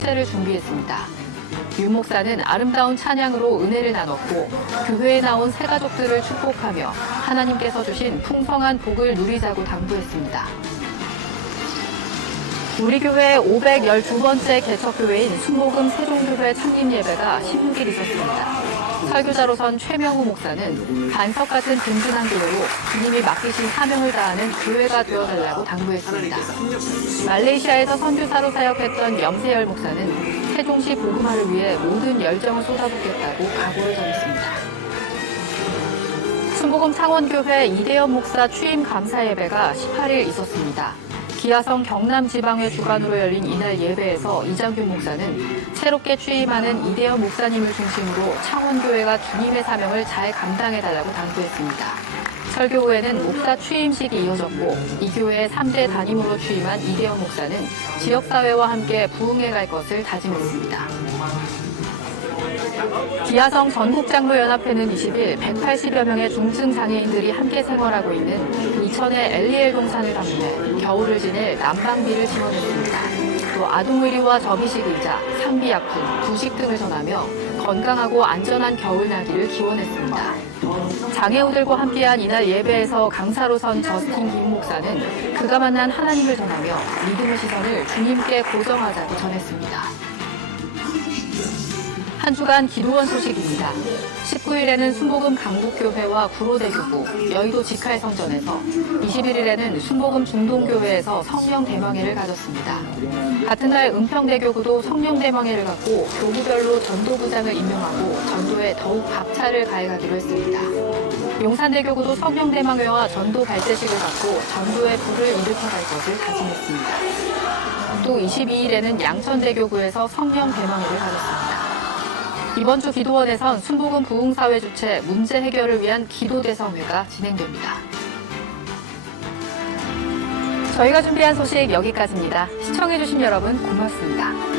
축제를 준비했습니다. 유 목사는 아름다운 찬양으로 은혜를 나눴고 교회에 나온 새 가족들을 축복하며 하나님께서 주신 풍성한 복을 누리자고 당부했습니다. 우리 교회 512번째 개척교회인 순복음 세종교회 창립예배가 16일 있었습니다. 설교자로선 최명우 목사는 반석 같은 든든한 교회로 주님이 맡기신 사명을 다하는 교회가 되어달라고 당부했습니다. 말레이시아에서 선교사로 사역했던 염세열 목사는 세종시 복음화를 위해 모든 열정을 쏟아붓겠다고 각오를 전했습니다. 순복음 창원교회 이대현 목사 취임 감사 예배가 18일 있었습니다. 기아성 경남지방회 주관으로 열린 이날 예배에서 이장균 목사는 새롭게 취임하는 이대현 목사님을 중심으로 창원교회가 주님의 사명을 잘 감당해달라고 당부했습니다. 설교 후에는 목사 취임식이 이어졌고 이 교회의 3대 담임으로 취임한 이대현 목사는 지역사회와 함께 부흥해 갈 것을 다짐했습니다. 기아성 전국장로연합회는 20일 180여 명의 중증 장애인들이 함께 생활하고 있는 이천의 엘리엘 동산을 방문해 겨울을 지낼 난방비를 지원했습니다. 또 아동의료와 접이식 의자, 상비약품, 부식 등을 전하며 건강하고 안전한 겨울나기를 기원했습니다. 장애우들과 함께한 이날 예배에서 강사로 선 저스틴 김 목사는 그가 만난 하나님을 전하며 믿음의 시선을 주님께 고정하자고 전했습니다. 한 주간 기도원 소식입니다. 19일에는 순복음 강북교회와 구로대교구, 여의도 직할성전에서, 21일에는 순복음 중동교회에서 성령대망회를 가졌습니다. 같은 날 은평대교구도 성령대망회를 갖고 교구별로 전도부장을 임명하고 전도에 더욱 박차를 가해가기로 했습니다. 용산대교구도 성령대망회와 전도 발제식을 갖고 전도의 불을 일으켜갈 것을 다짐했습니다. 또 22일에는 양천대교구에서 성령대망회를 가졌습니다. 이번 주 기도원에선 순복음 부흥사회 주최 문제 해결을 위한 기도대성회가 진행됩니다. 저희가 준비한 소식 여기까지입니다. 시청해주신 여러분 고맙습니다.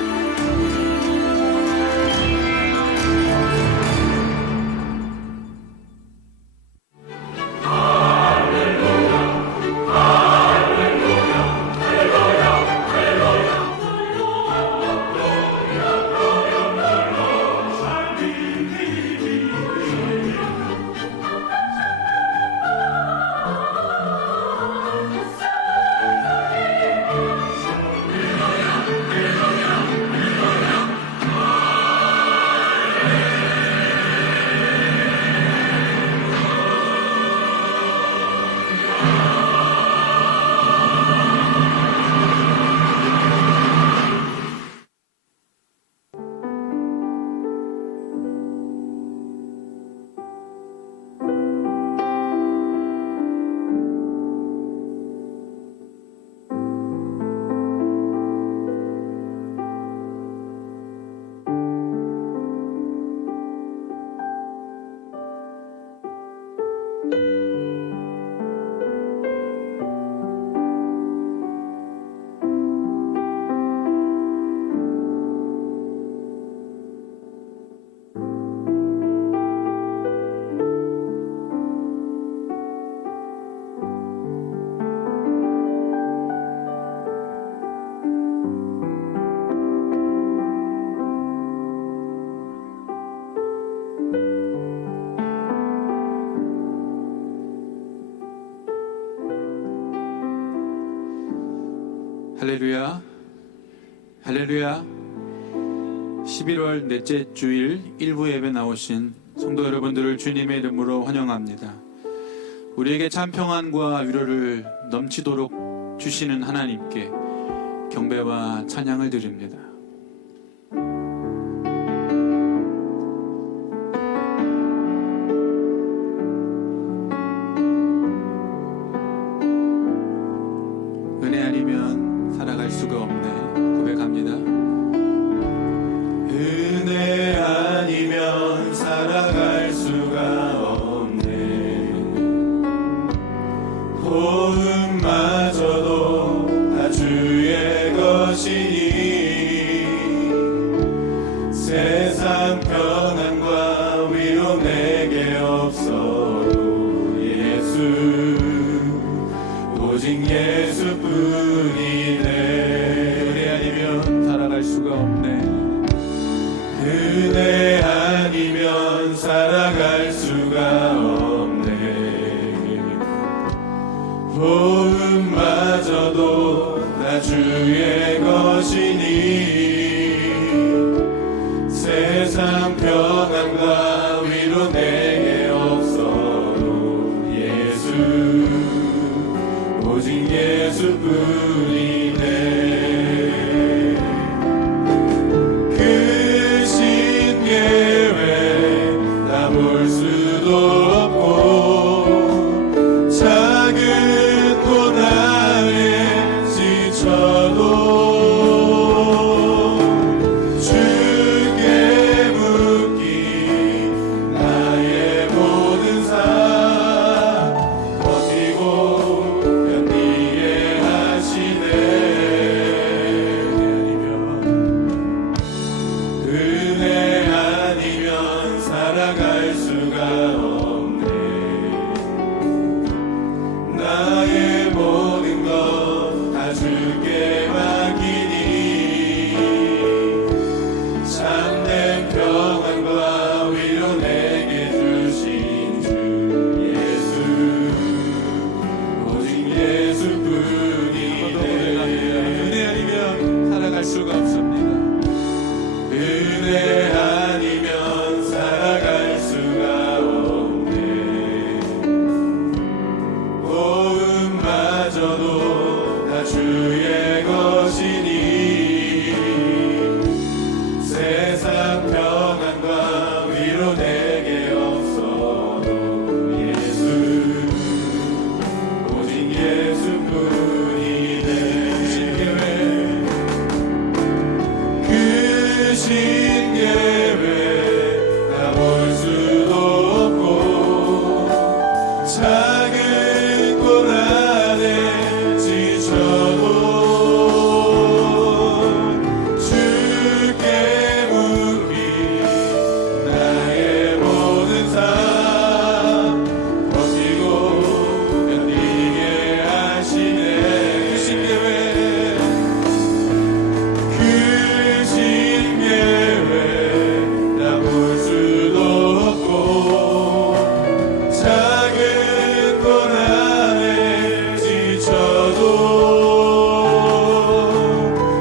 할렐루야, 할렐루야. 11월 넷째 주일 일부 예배 나오신 성도 여러분들을 주님의 이름으로 환영합니다. 우리에게 참 평안과 위로를 넘치도록 주시는 하나님께 경배와 찬양을 드립니다. 은혜 아니면 살아갈 수가 없네. 고백합니다. 은혜 아니면 살아갈 수가 없네. 호흡마저도 다 주의 것이니 세상 평안과 위로 내게 없어도 예수 오직 예수뿐이네. 주의 것이니 세상 평안과 위로 내게 없어도 예수 오직 예수뿐이네. 그 신계획 다 볼 수도 없고 작은 고난에 지쳐도 주께 묶인 나의 모든 삶 버티고 견디게 하시네. 은혜 아니면 살아갈 수가 없네. 나의 모든 것 다 주께 맡기니 참된 평안과 위로 내게 주신 주 예수 오직 예수뿐이네. 은혜 아니면 살아갈 수가 없습니다. 은혜 아니면 살아갈 수가 없네. 고음마저도 다 주의 것이니 세상 평안과 위로 내게 없어도 예수 오직 예수뿐이네. 그 신계획 다 볼 수도 없고 작은 고난에 지쳐도 주께 묶인 나의 모든 삶 버티고 견디게 하시네. 그 신계획 그 신계획 다 볼 수도 없고 작은 고난에 지쳐도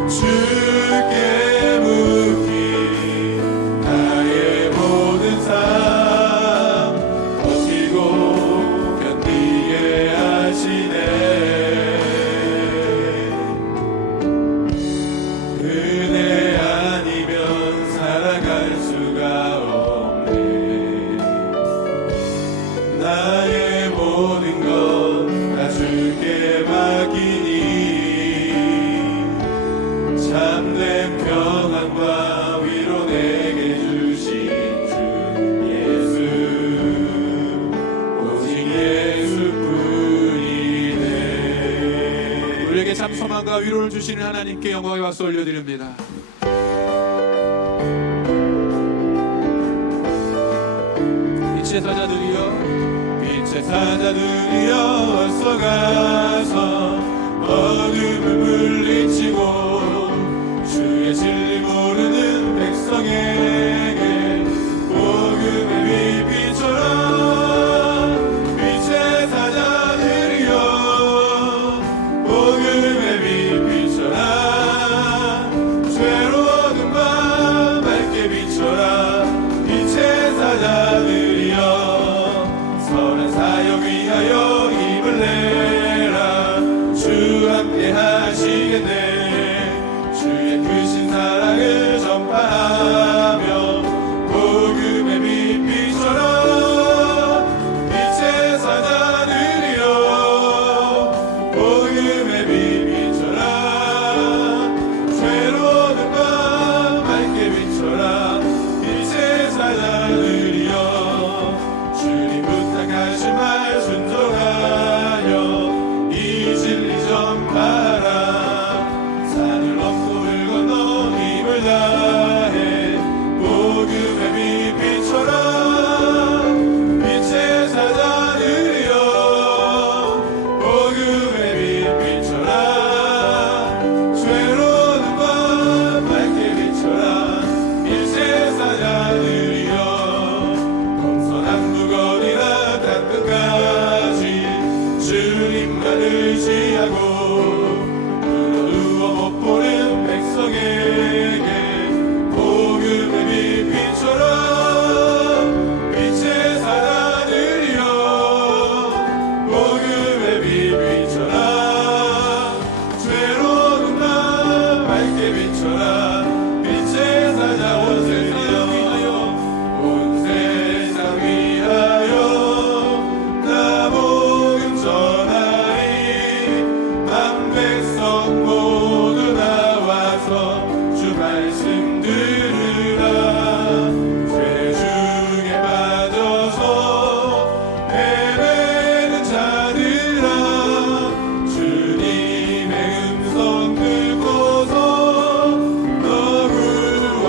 주께 묶인 나의 모든 삶 버티고 견디게 하시네. 은혜 아니면 살아갈 수가 없네. 나의 모든 것 다 주께 맡기니 참된 평안과 위로 내게 주신 주 예수 오직 예수뿐이네. 우리에게 참 소망과 위로를 주시는 하나님께 영광의 박수 올려드립니다. 빛의 사자들이여 빛의 사자들이여 어서 가서 어둠을 물리치고 주의 진리 모르는 백성에게 복음의 빛비춰라. 빛의 사자들이여 복음의 빛비춰라. 죄로운 밤 밝게 비춰라. 빛의 사자들이여 선한 사역 위하여 힘을 내라. 주 함께 하시겠네. 밝게 비춰라 빛의 사자 온 세상 위하여 온 세상 위하여 나 복음 전하리 만 백성 모두 나와서 주 말씀 들으라 죄 중에 빠져서 헤매는 자들아 주님의 음성 듣고서 너무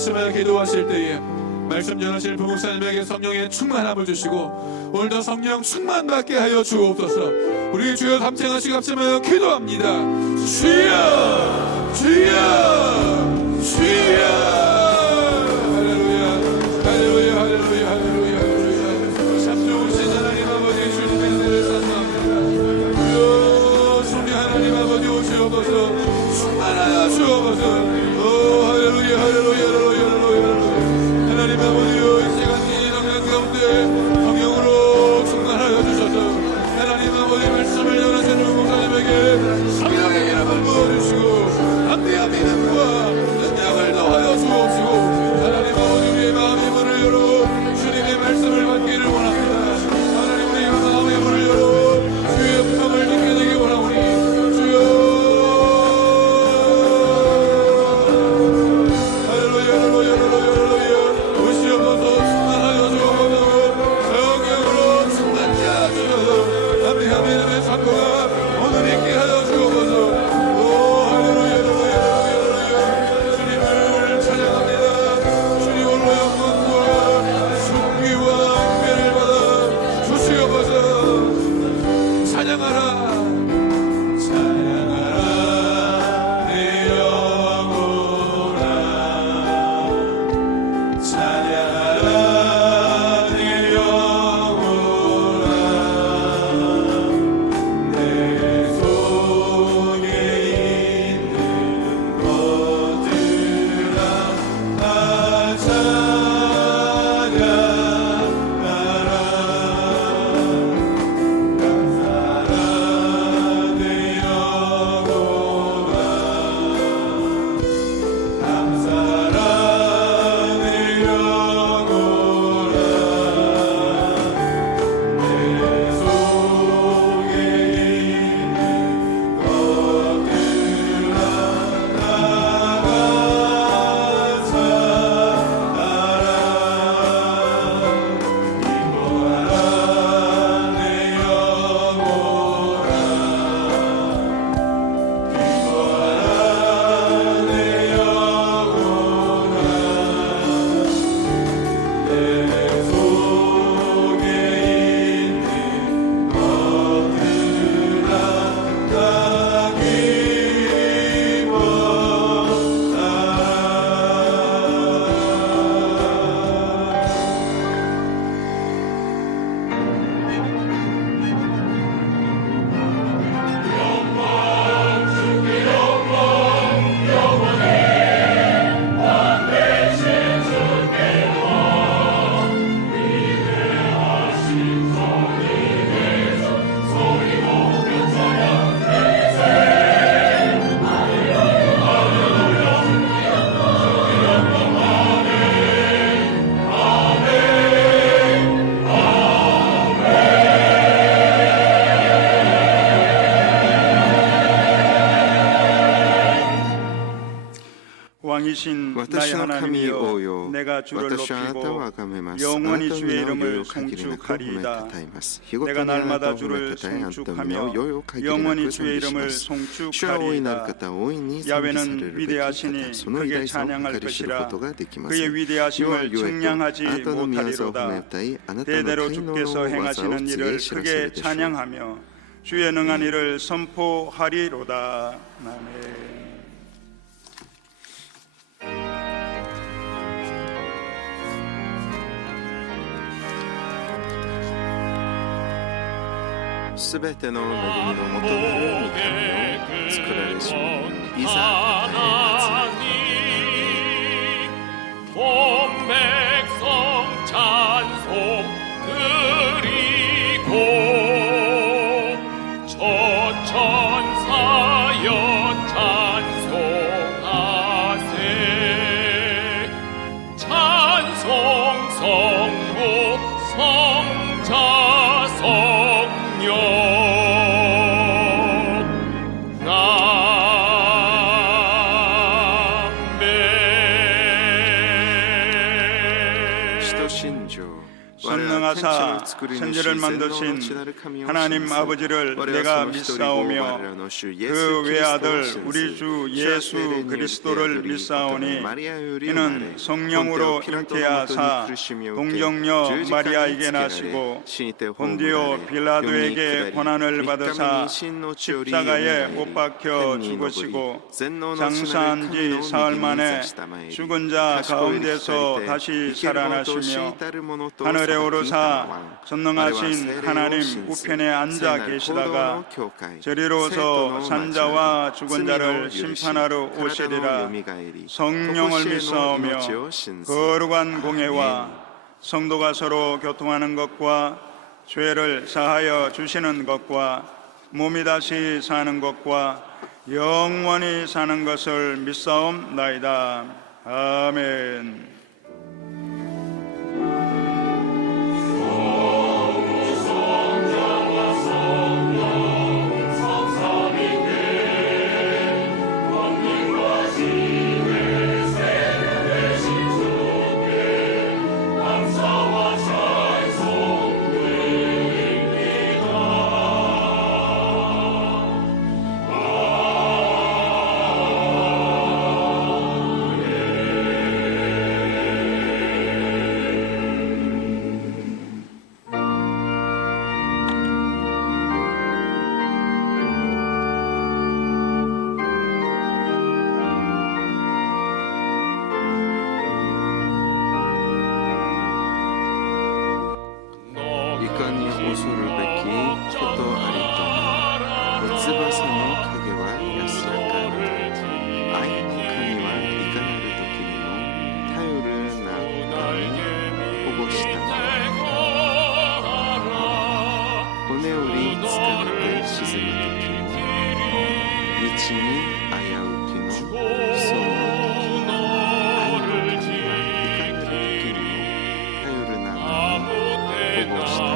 합심하여 기도하실 때에 말씀 전하실 부목사님에게 성령의 충만함을 주시고 오늘도 성령 충만받게 하여 주옵소서. 우리 주여 담창하시고 합심하여 기도합니다. 주여 주여 주여. 할렐루야 할렐루야 할렐루야 할렐루야 할렐루야. 참 좋으신 하나님 아버지 주님의 은혜를 찬송합니다. 주여 성령 하나님 아버지 오시옵소서. 충만하여 주옵소서. 오 할렐루야 할렐루야 할렐루야 할렐루야. 하나님 아버지여 이 시간 이 성령 가운데 성령으로 충만하여 주셔서 하나님 아버지 말씀을 전하시는 목사님에게 성령의 기름을 부어주시고 담대한 믿음과 능력을 더하여 주옵시고 하나님 아버지 우리의 마음의 문을 열어 주님의 말씀을 받기를 원합니다. 하나님 우리의 마음의 문을 열어 주의 음성을 듣게 되기 원하오니 주여 할렐루야 할렐루야 할렐루야. 오시옵소서. 충만하여 주옵소서. 성령으로 충만케 하여 주셔서 담대한 믿음의 사고가 오늘 있게 하여 주옵소서. 오 할렐루야 할렐루야 할렐루야. 주님을 찬양합니다. 주님 홀로 영광과 존귀와 은혜를 받아 주시옵소서. 찬양하라 찬양하라 내 영혼아 찬양하라 내 영혼아 내 속에 있는 것들아 다 찬양하라 감사라 내 영혼아 감사라 내 영혼아 내 속에 있는 것들아 다 감사하라 내 영혼아 기뻐하라 내 영혼아 내 속에 있는 것들아 다 기뻐하라. 왕이신 나의 私の神王よ 하나님이여 내가 주를 私はあなたを 높이고 崇めます 영원히 あなたの 주의 皆を 이름을 よよ限りなく褒め 송축하리이다. たたえます日ごと 내가 にあなた 날마다 を褒め 주를 たたえあなたの皆を 송축하며 よよ限りなく 영원히 賛 주의 美しま 이름을 す主は大いなる 송축하리이다. 方大いに賛美され 야훼는 るべき 위대하시니 方その偉 그게 大さを 찬양할 計り知る 것이라 ことができませ 그의 ん 위대하심을 世はよえとあ 측량하지 なたの宮沢を褒め 못하리로다. 歌いあなたの 대대로 大能 주께서 の技を 행하시는 告 일을 げ知らせる 크게 でしょう 찬양하며 주의 능한 일을 선포하리로다. 아멘.すべての恵みのもとなる神を作られし者いざ与えます 온 백성 찬송 드리고 저천사여 찬송하세 찬송 성부 성자 성령 아멘 使徒信条 선능하사 천지를 만드신 하나님 아버지를 내가 믿사오며 그 외아들 우리 주 예수 그리스도를 믿사오니 이는 성령으로 잉태하사 동정녀 마리아에게 나시고 본디오 빌라도에게 고난을 받으사 십자가에 못 박혀 죽으시고 장사한 지 사흘 만에 죽은 자 가운데서 다시 살아나시며 하늘에 오르사 전능하신 하나님 우편에 앉아 계시다가 저리로서 산자와 죽은 자를 심판하러 오시리라. 성령을 믿사오며 거룩한 공회와 성도가 서로 교통하는 것과 죄를 사하여 주시는 것과 몸이 다시 사는 것과 영원히 사는 것을 믿사옵나이다. 아멘. 이간이 호소를 뱉기 포도 아리또 오츠바사노 가게와 야스라카 아이니 카미와 이카나를 도끼리노 타요를 나오니 보고시다 오늘 우리 스카르테 시즈무 도끼노 미치니 아야우키노 소노 도끼노 아이니 카미와 이카나를 도끼리노 타요를 나오니 보고시다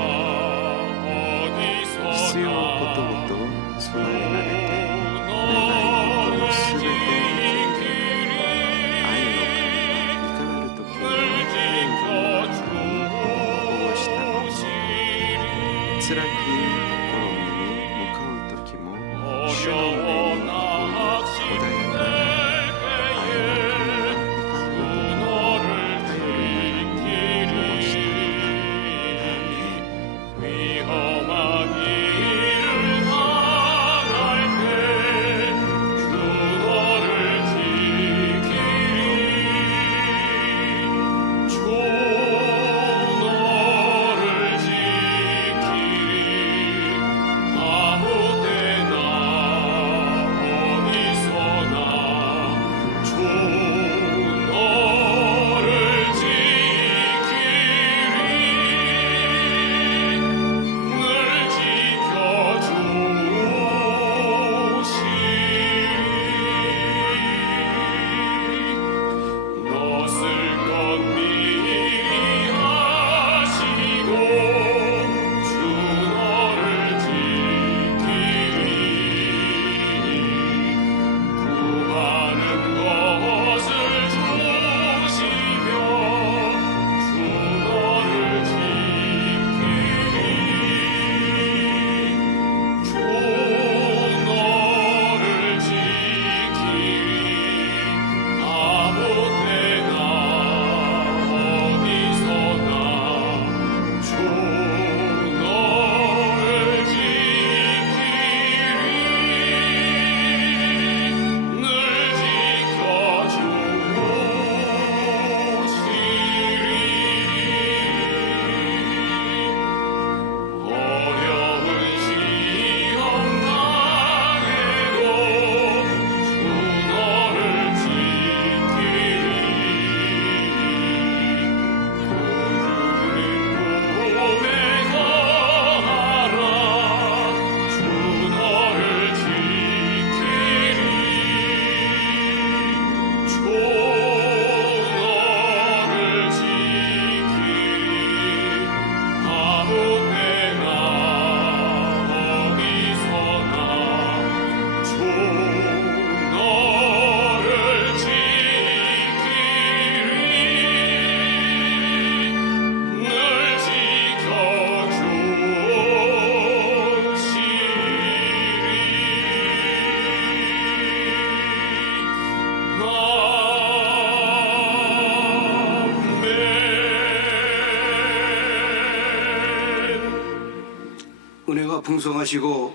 풍성하시고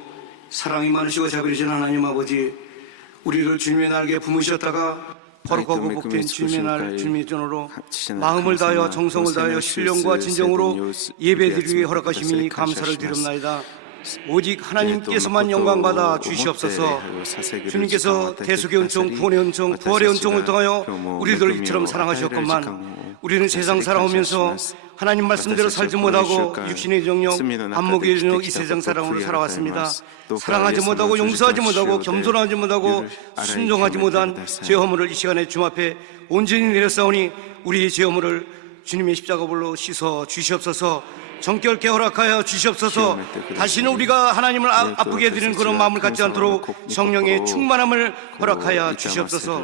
사랑이 많으시고 자비로우신 하나님 아버지, 우리를 주님의 날개에 품으셨다가 거룩하고 복된 주님의 날 주님의 전으로 마음을 다하여 정성을 다하여 신령과 진정으로 예배드리기 위해 허락하심이 감사를 드립나이다. 오직 하나님께서만 영광받아 주시옵소서. 주님께서 대속의 은총, 구원의 은총, 부활의 은총을 통하여 우리들을 이처럼 사랑하셨건만 우리는 세상 살아오면서 하나님 말씀대로 살지 못하고 육신의 정욕, 안목의 정욕, 이 세상 사랑으로 살아왔습니다. 사랑하지 못하고 용서하지 못하고 겸손하지 못하고 순종하지 못한 죄 허물을 이 시간에 주님 앞에 온전히 내렸사오니 우리의 죄 허물을 주님의 십자가불로 씻어 주시옵소서. 정결케 허락하여 주시옵소서. 다시는 우리가 하나님을 아프게 해드리는 그런 마음을 갖지 않도록 성령의 충만함을 허락하여 주시옵소서.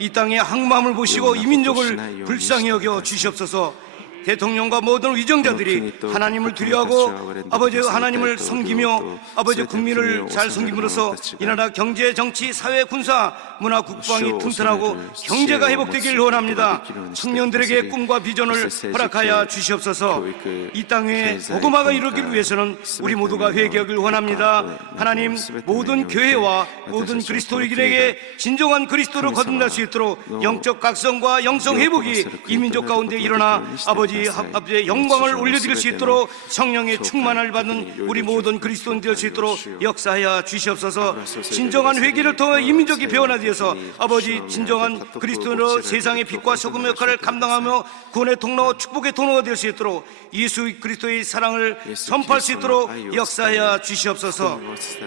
이 땅의 항마음을 보시고 이 민족을 불쌍히 여겨 주시옵소서. 대통령과 모든 위정자들이 하나님을 두려워하고 아버지 하나님을 섬기며 아버지 국민을 잘 섬김으로써 이 나라 경제, 정치, 사회, 군사, 문화, 국방이 튼튼하고 경제가 회복되길 원합니다. 청년들에게 꿈과 비전을 허락하여 주시옵소서. 이 땅에 복음화가 이루어지기 위해서는 우리 모두가 회개하길 원합니다. 하나님, 모든 교회와 모든 그리스도인에게 진정한 그리스도로 거듭날 수 있도록 영적 각성과 영성 회복이 이 민족 가운데 일어나 아버지의 영광을 올려드릴 수 있도록 성령의 충만을 받는 우리 모든 그리스도인 될 수 있도록 역사하여 주시옵소서. 진정한 회개를 통해 이 민족이 변화되어서 아버지 진정한 그리스도인으로 세상의 빛과 소금의 역할을 감당하며 구원의 통로, 축복의 통로가 될 수 있도록 예수 그리스도의 사랑을 선포할 수 있도록 역사하여 주시옵소서.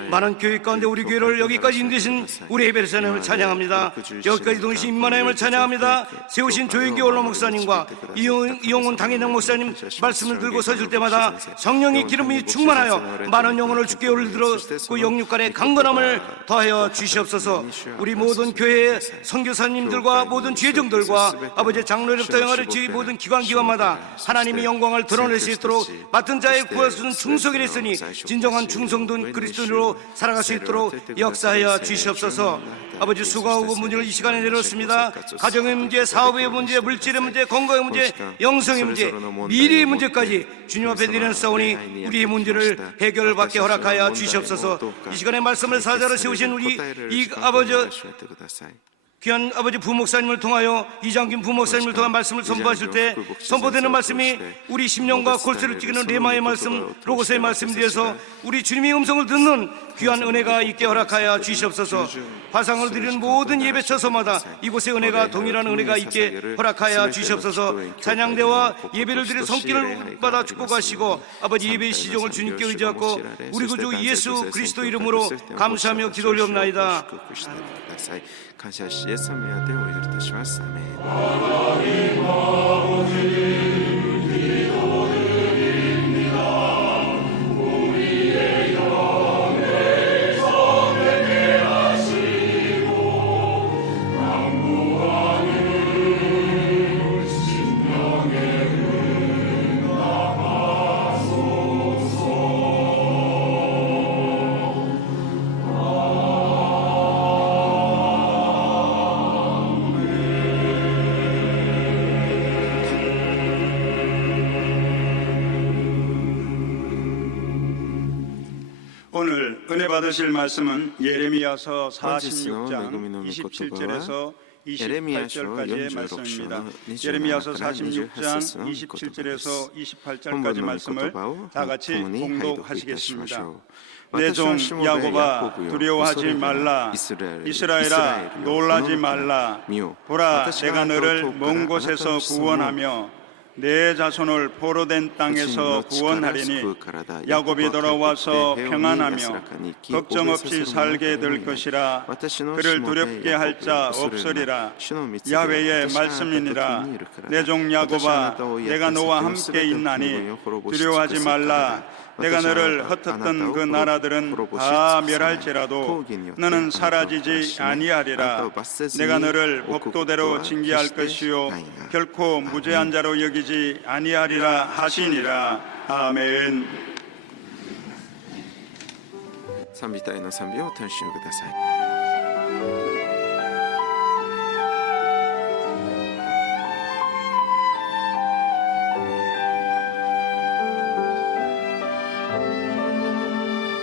많은 교회 가운데 우리 교회를 여기까지 인도하신 우리 예배를 하나님을 찬양합니다. 여기까지 동시 임만하임을 찬양합니다. 세우신 조영기 원로 목사님과 이용훈 당회장 목사님 말씀을 들고 서실 때마다 성령의 기름이 충만하여 많은 영혼을 주께 올리도록 그 영육간의 강건함을 더하여 주시옵소서. 우리 모든 교회의 선교사님들과 모든 지회정들과 아버지 장로로부터 영화를 지휘 모든 기관마다 하나님의 영광을 드러낼 수 있도록 맡은 자의 구할 수 있는 충성이 됐으니 진정한 충성된 그리스도인으로 살아갈 수 있도록 역사하여 주시옵소서. 아버지 수고하고 문제를 이 시간에 내놓습니다. 가정의 문제, 사업의 문제, 물질의 문제, 건강의 문제, 영성의 문제, 미래의 문제까지 주님 앞에 내려싸우니 우리의 문제를 해결받게 허락하여 주시옵소서. 이 시간에 말씀을 사자로 세우신 우리 이 아버지 귀한 아버지 부목사님을 통하여 이장균 부목사님을 통한 말씀을 선포하실 때 선포되는 말씀이 우리 심령과 골수를 찌르는 레마의 말씀, 로고스의 말씀에 대해서 우리 주님의 음성을 듣는 귀한 은혜가 있게 허락하여 주시옵소서. 화상을 드리는 모든 예배처소마다 이곳에 은혜가 동일한 은혜가 있게 허락하여 주시옵소서. 찬양대와 예배를 드릴 손길을 받아 축복하시고 아버지 예배의 시종을 주님께 의지하고 우리 구주 예수 그리스도 이름으로 감사하며 기도 올리옵나이다. 感謝しイエス様にあってお祈りいたします。アーメン。 하나님 아버지 오늘 은혜 받으실 말씀은 예레미야서 46장 27절에서 28절까지의 말씀입니다. 예레미야서 46장 27절에서 28절까지 말씀을 다 같이 봉독하시겠습니다. 내 종 야곱아 두려워하지 말라. 이스라엘아 놀라지 말라. 보라 내가 너를 먼 곳에서 구원하며 내 자손을 포로된 땅에서 구원하리니 야곱이 돌아와서 평안하며 걱정 없이 살게 될 것이라. 그를 두렵게 할 자 없으리라. 야훼의 말씀이니라. 내 종 야곱아 내가 너와 함께 있나니 두려워하지 말라. 내가 너를 흩었던 그 나라들은 다 멸할지라도 너는 사라지지 아니하리라. 내가 너를 법도대로 징계할 것이요 결코 무죄한 자로 여기지 아니하리라 하시니라. 아멘. 賛美隊の賛美をお楽しみください。 주의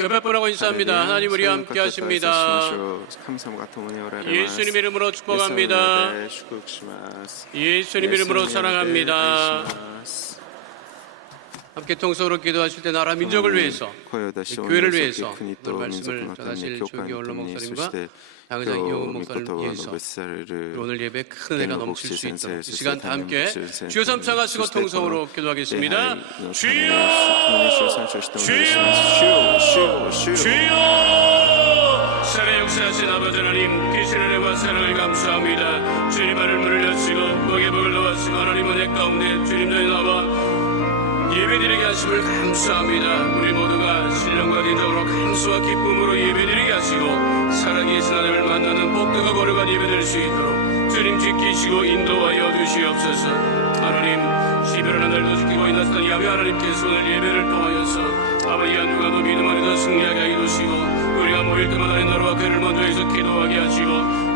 몇 번 하고 인사합니다. 하나님 우리와 함께 하십니다. 예수님 이름으로 축복합니다. 예수님 이름으로 사랑합니다. 함께 통성으로 기도하실 때 나라 민족을 위해서, 교회를 위해서 오늘 말씀을 전하실 조기 원로 목사님과 당회장 이용훈 목사님을 위해서 오늘 예배 큰 은혜가 넘칠 수 있도록 이 시간 다 함께 주여 삼창하시고 통성으로 기도하겠습니다. 주여 주여 주여 살의 역사하신 아버지 하나님 계신 은혜와 사랑을 감사합니다. 주님 안을 문을 여시고 복의 복을 놓았으며 하나님 은혜 가운데 주님 전에 나와 예배드리게 하심을 감사합니다. 우리 모두가 신령과 진정으로 감사와 기쁨으로 예배드리게 하시고 살아계신 하나님을 만나는 복되고 거룩한 예배될 수 있도록 주님 지키시고 인도하여 주시옵소서. 하나님 11월 날도 지키고 있는 야훼 하나님께서 오늘 예배를 통하여서 아버지 한 주간도 믿음 안에서 승리하게 하여 주시고 우리가 모일 때마다 이 나라와 교회를 먼저 해서 기도하게 하시고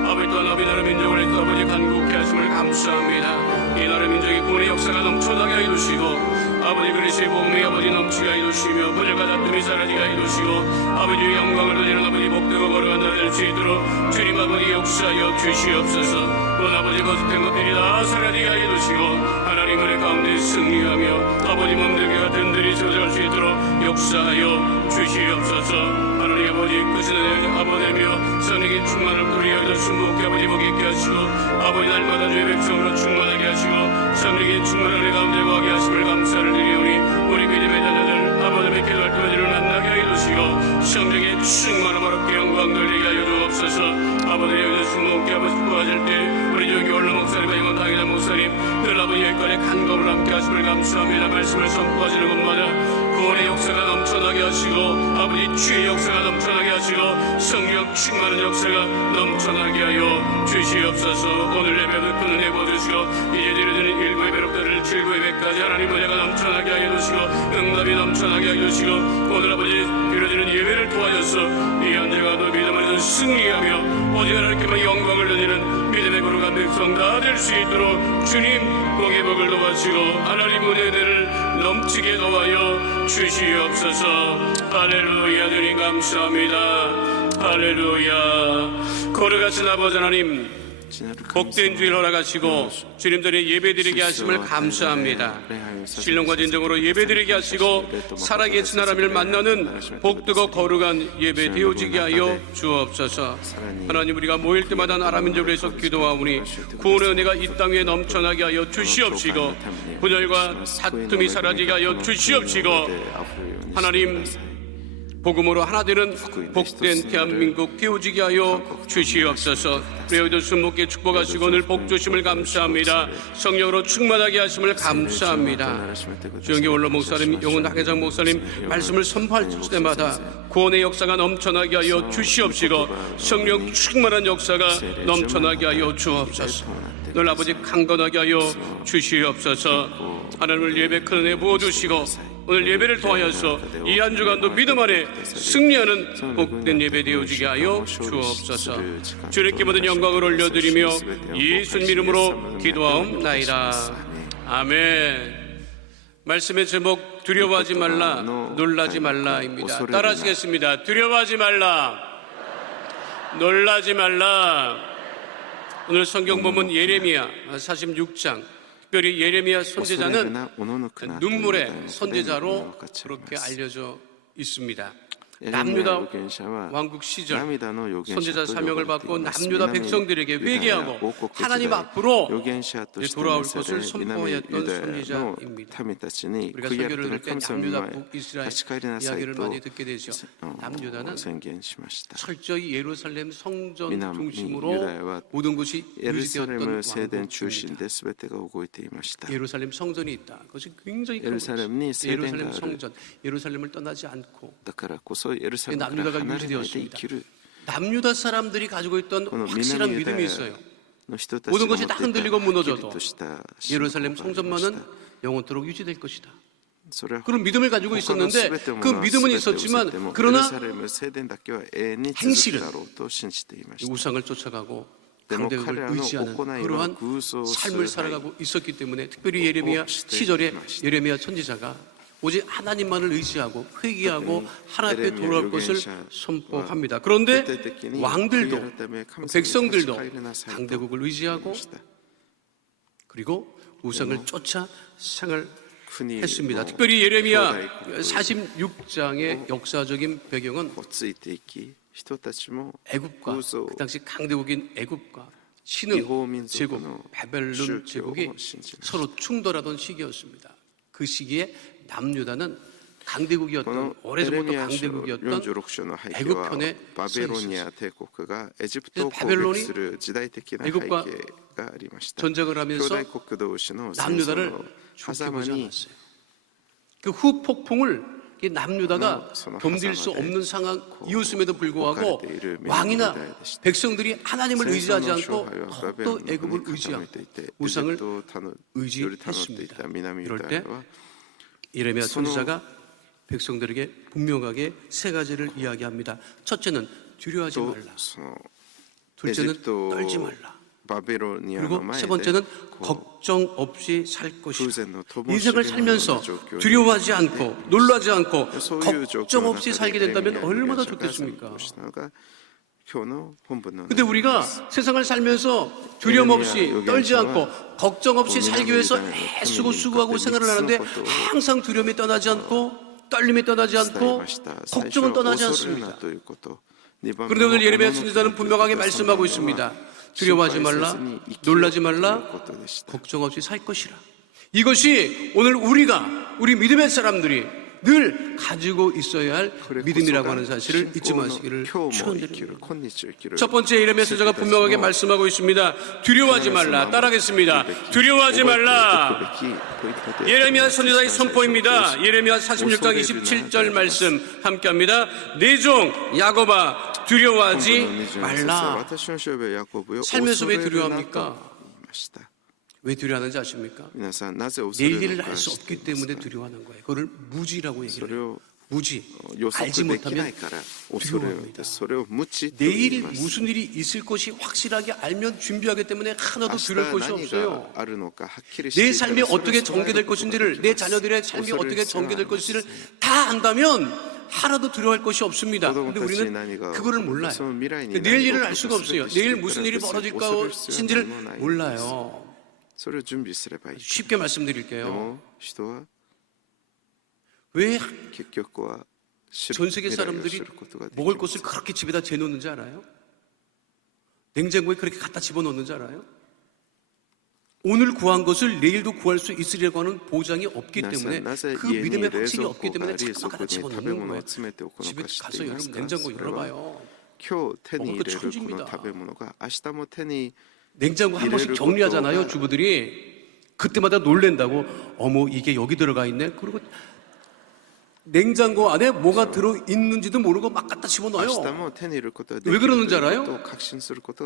아버지 또한 아버지 나라 민족을 위해서 아버지 간곡히 하심을 감사합니다. 이 나라 민족의 구원의 역사가 넘쳐나게 하여 주시고 아버지 그리스도의 복음이 아버지 넘치게 하여 주시며 분열과 다툼이 사라지게 하여 주시고 아버지의 영광을 돌리는 아버지 복되고 거룩한 자 될 수 있도록 주님 아버지 역사하여 주시옵소서. 온 아버지 거듭된 것들이 다 사라지게 하여 주시고 하나님 은혜 가운데 승리하며 아버지 몸들과 같은 들이 저절할 수 있도록 역사하여 주시옵소서. 하나님 아버지 크신 은혜 아버지며 선에게 충만을 뿌리하여 순복해 아버지 복이 있게 하시고 아버지 날마다 주의 백성으로 충만하게 하시고 선에게 충만한 은혜 가운데 거하게 하심을 감사를 드리오니 우리 믿음의 자녀들 아버지의 기도할 때마다 만나게 하여 주시고 성령의 충만함 어렵게 영광 돌리게 하여 주옵소서. 아버지의 은혜 순복해 아버지 구하실 때 우리 조기 원로 목사님과 영원 당회자 목사님 늘 아버지 여기까지 간검을 함께 하심을 감사합니다. 말씀을 선포하시는 것마다 구원의 역사가 넘쳐나게 하시고 아버지 주의 역사가 넘쳐나게 하시고 성령 충만한 역사가 넘쳐나게 하여 주시옵소서. 오늘 예배를 큰 은혜 보여주시고 이제 드려지는 일부 예배로부터를 7부 예배까지 하나님 은혜가 넘쳐나게 하여 주시고 응답이 넘쳐나게 하여 주시고 오늘 아버지 드려지는 예배를 통하여서 이 현재가도 믿음 안에서 승리하며 오직 하나님께만 영광을 돌리는 믿음의 거룩한 백성 다 될 수 있도록 주님 복의 복을 도와주시고 하나님 은혜를 넘치게 도와여 주시옵소서. 할렐루야. 주님 감사합니다. 할렐루야. 거룩하신 아버지 하나님 복된 주일 허락하시고 주님들의 예배드리게 하심을 감사합니다. 신령과 진정으로 예배드리게 하시고 살아계신 하나님을 만나는 복되고 거룩한 예배 되어지게 하여 주옵소서. 하나님 우리가 모일 때마다 나라 민족을 위해서 기도하오니 구원의 은혜가 이 땅에 넘쳐나게 하여 주시옵시고 분열과 다툼이 사라지게 하여 주시옵시고 하나님 복음으로 하나 되는 복된 대한민국 되어지게 하여 주시옵소서. 우리 순복께 축복하시고 오늘 복 주심을 감사합니다. 성령으로 충만하게 하심을 감사합니다. 주영기 원로 목사님, 영훈 학회장 목사님 말씀을 선포할 때마다 구원의 역사가 넘쳐나게 하여 주시옵시고 성령 충만한 역사가 넘쳐나게 하여 주옵소서. 늘 아버지 강건하게 하여 주시옵소서. 하나님을 예배 큰 은혜 부어주시고 오늘 예배를 통하여서 이 한 주간도 믿음 안에 승리하는 복된 예배 되어지게 하여 주옵소서. 주님께 모든 영광을 올려드리며 예수님 이름으로 기도하옵나이다. 아멘. 말씀의 제목 두려워하지 말라 놀라지 말라입니다. 따라하시겠습니다. 두려워하지 말라 놀라지 말라. 오늘 성경 본문 예레미야 46장 특별히 예레미야 선지자는 눈물의 선지자로 그렇게 알려져 있습니다. 남유다 왕국 시절 선지자 사명을 받고 남유다 백성들에게 회개하고 하나님 앞으로 돌아올 것을 선포하였던 선지자입니다. 우리가 설교를 들 때 남유다 북이스라엘 이야기를 많이 듣게 되죠. 남유다는 철저히 예루살렘 성전 중심으로 모든 것이 유지되었던 왕국입니다. 예루살렘 성전이 있다. 그것이 굉장히 큰 것입니다. 예루살렘 성전, 예루살렘을 떠나지 않고 남유다가 유지되었습니다. 남유다 사람들이 가지고 있던 확실한 믿음이 있어요. 모든 것이 다 흔들리고 무너져도 예루살렘 성전만은 영원토록 유지될 것이다. 그런 믿음을 가지고 있었는데 그 믿음은 있었지만 그러나 행실은 우상을 쫓아가고 강대국을 의지하는 그러한 삶을 살아가고 있었기 때문에 특별히 예레미야 시절에 예레미야 선지자가 오직 하나님만을 의지하고 회개하고 하나님 앞에 에레미야 돌아올 것을預言者 선포합니다. 그런데 徹底的に 왕들도 悔い改め神様に 백성들도 立ち返りなさいと 강대국을 의지하고 言いました 그리고 우상을 쫓아 생활 国 했습니다. の 특별히 예레미야 兄弟国 46장의 역사적인 배경은 をついていき人たちも 애굽과 偶像 그 당시 강대국인 애굽과 이호 신흥 민족의 제국 바벨론宗教を 제국이 信じました 서로 충돌하던 시기였습니다. 그 시기에 남유다는 こ 강대국이었던 のエレ 오래전부터 ミヤ書 강대국이었던 46章の背景 애굽 は 편에 バベロニア帝国がエジプトを攻 바벨론이 撃する時代的な背景がありました。 전쟁을 兄 하면서 弟国同士の戦争 남유다를 の 좋게 狭間 보지 に 않았어요. 그 후폭풍을 이 남유다가 서로 견딜 수 하자마자 없는 상황이었음에도 불구하고 옥할 때 이를 왕이나 믿는 자들이시다. 백성들이 하나님을 의지하지 戦争の 않고 勝敗は 또 バベロン 애굽을 に傾い 의지하고 ていてエジ 우상을 プトを頼より頼っていた南ユ 이럴 ダ 때 は 예레미야 선호- 선지자가 백성들에게 분명하게 세 가지를 이야기합니다. 첫째는 두려워하지 と 말라. そのエジ 둘째는 プト 떨지 말라. バベロニアの 그리고 前 세 で 번째는 こう 걱정 없이 살 것이다. 부zen의 도모시비는 인생을 살면서 어느状況に 두려워하지 않고 놀라지 않고 そういう状況 걱정 の 없이 中 살게 で 된다면 エレミヤ 얼마나 預言者が 좋겠습니까? 宣告したのが今日の本文の 근데 우리가 세상을 살면서 두려움 없이 떨지 않고 걱정 없이 살기 위해서 애쓰고 수고하고 생활을 하는데 항상 두려움이 떠나지 않고 떨림이 떠나지 伝え 않고 ました最初 걱정은 は 떠나지 恐れるな 않습니다. ということ 2番 그런데 오늘 目 예레미야 は 선지자는 분명하게 말씀하고 있습니다. 두려워하지 말라, 놀라지 말라, 걱정 없이 살 것이라. 이것이 오늘 우리 믿음의 사람들이 늘 가지고 있어야 할 믿음이라고 하는 사실을 잊지 마시기를 축원드립니다. 첫 번째 예레미야 선지자가 분명하게 말씀하고 있습니다. 두려워하지 말라. 따라하겠습니다. 두려워하지 말라. 예레미야 선지자의 선포입니다. 예레미야 46장 27절 말씀 함께합니다. 내 종 야곱아 두려워하지 말라. 삶에서 왜 두려워합니까? 왜 두려워하는지 아십니까? 내일 일을 알 수 없기 때문에 두려워하는 거예요. 그걸 무지라고 얘기를 해요. 무지. 알지 못하면 두려워합니다. 내일 무슨 일이 있을 것이 확실하게 알면 준비하기 때문에 하나도 두려울 것이 없어요. 내 삶이 어떻게 전개될 것인지를, 내 자녀들의 삶이 어떻게 전개될 것인지를 다 안다면 하나도 두려워할 것이 없습니다. 근데 우리는 그거를 몰라요. 내일 일을 알 수가 없어요. 내일 무슨 일이 벌어질 것인지를 몰라요. 쉽게 말씀드릴게요. 왜 전 세계 사람들이 먹을 것을 그렇게 집에다 재놓는지 알아요? 냉장고에 그렇게 갖다 집어넣는지 알아요? 오늘 구한 것을 내일도 구할 수 있으리라고 하는 보장이 없기 때문에 그 믿음의 확신이 없기 때문에 자꾸만 갖다 집어넣는 거예요. 집에 가서 여러분 냉장고 열어봐요. 먹을 거 천지입니다. 냉장고 한 번씩 정리하잖아요, 주부들이. 그때마다 놀랜다고. 어머, 이게 여기 들어가 있네. 그리고 냉장고 안에 뭐가 들어있는지도 모르고 막 갖다 집어넣어요. 왜 그러는지 알아요?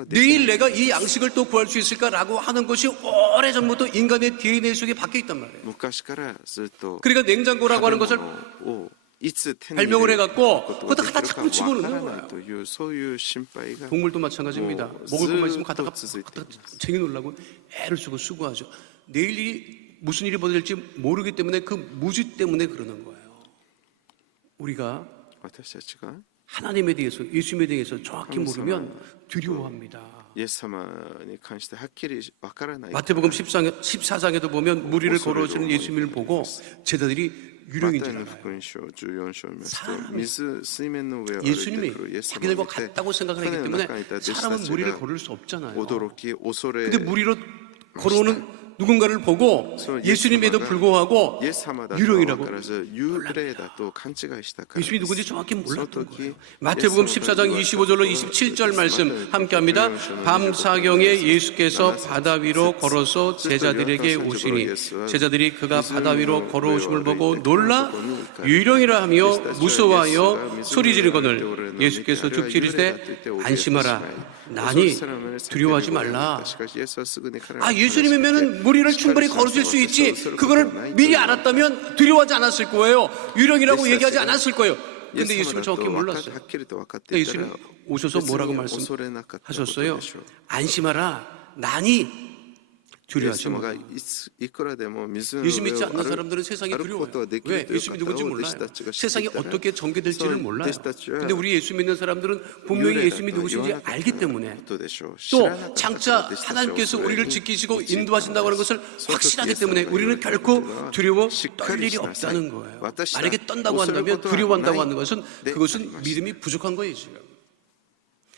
내일 내가 이 양식을 또 구할 수 있을까라고 하는 것이 오래전부터 인간의 DNA 속에 박혀있단 말이에요. 그러니까 냉장고라고 하는 것을 발명을 해갖고 그것도 갖다 자꾸 집어넣는 거예요. 동물도 마찬가지입니다. 먹을 것만 있으면 갖다가 쟁여놓으려고 애를 쓰고 수고하죠. 내일이 무슨 일이 벌어질지 모르기 때문에 그 무지 때문에 그러는 거예요. 우리가 하나님에 대해서, 예수님에 대해서 정확히 모르면 두려워합니다. 마태복음 14장에도 보면 무리를 걸어오시는 예수님을 보고 제자들이 유령인 줄 알아요. 사람이 예수님이 자기들과 같다고 생각을 하기 때문에 사람은 무리를 걸을 수 없잖아요. 근데 무리로 걸어오는 누군가를 보고 예수님에도 불구하고 유령이라고 예수님이 누군지 정확히 몰랐던 거예요. 마태복음 14장 25절로 27절 말씀 함께합니다. 밤사경에 예수께서 바다 위로 걸어서 제자들에게 오시니 제자들이 그가 바다 위로 걸어오심을 보고 놀라 유령이라 하며 무서워하여 소리 지르거늘 예수께서 죽지르되 안심하라 나니 두려워하지 말라. 예수님이면은 무리를 충분히 걸으실 수 있지. 그거를 미리 알았다면 두려워하지 않았을 거예요. 유령이라고 얘기하지 않았을 거예요. 근데 예수님은 정확히 몰랐어요. 예수님 오셔서 뭐라고 말씀하셨어요? 안심하라. 나니 두려워하지 イエス様が 말라. いくらでも水の 예수 上 믿지 を 않는 사람들은 세상에 歩くこと 두려워요. ができ 왜? るという 예수 方 누군지 を 몰라요. 弟子たちが知って 세상이 いたら 어떻게 전개될지를 そう 몰라요. 弟子たちは 근데 우리 예수 믿는 사람들은 분명히 幽霊だ 예수 と 믿는 言わ 누구신지 なかった 알기 때문에 ことでしょう。知 또 らなかった 장차 弟子たちは 하나님께서 恐れ 우리를 る 지키시고 知ってい 인도하신다고 하는 것을 その時 확실하기 イエス様 때문에 が 우리는 言われた 결코 ことは 두려워 しっか 떨 り 일이 しなさい。 없다는 거예요. 私は 만약에 떤다고 恐れる 한다면 ことは 두려워한다고 ない 하는 것은 で 그것은 ありました。 믿음이 부족한 거예요 지금.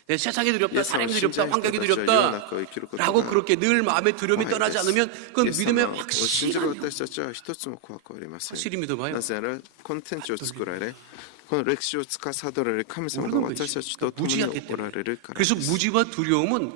내 세상이 イ 두렵다, エス様を 사람이 信じ 두렵다, ない人 환경이 たちは世の 두렵다 中を生きること 라고 が 그렇게 늘 마음의 두려움이 怖い 떠나지 です 않으면 イ 그건 エス 믿음의 様を信じる 확실한 私たちは一つも怖くありません。 확실히 믿어봐요. なぜならこの天地を作られこの歴史を司られる神様が私たちと共におられるからで 그래서 す。 무지와 두려움은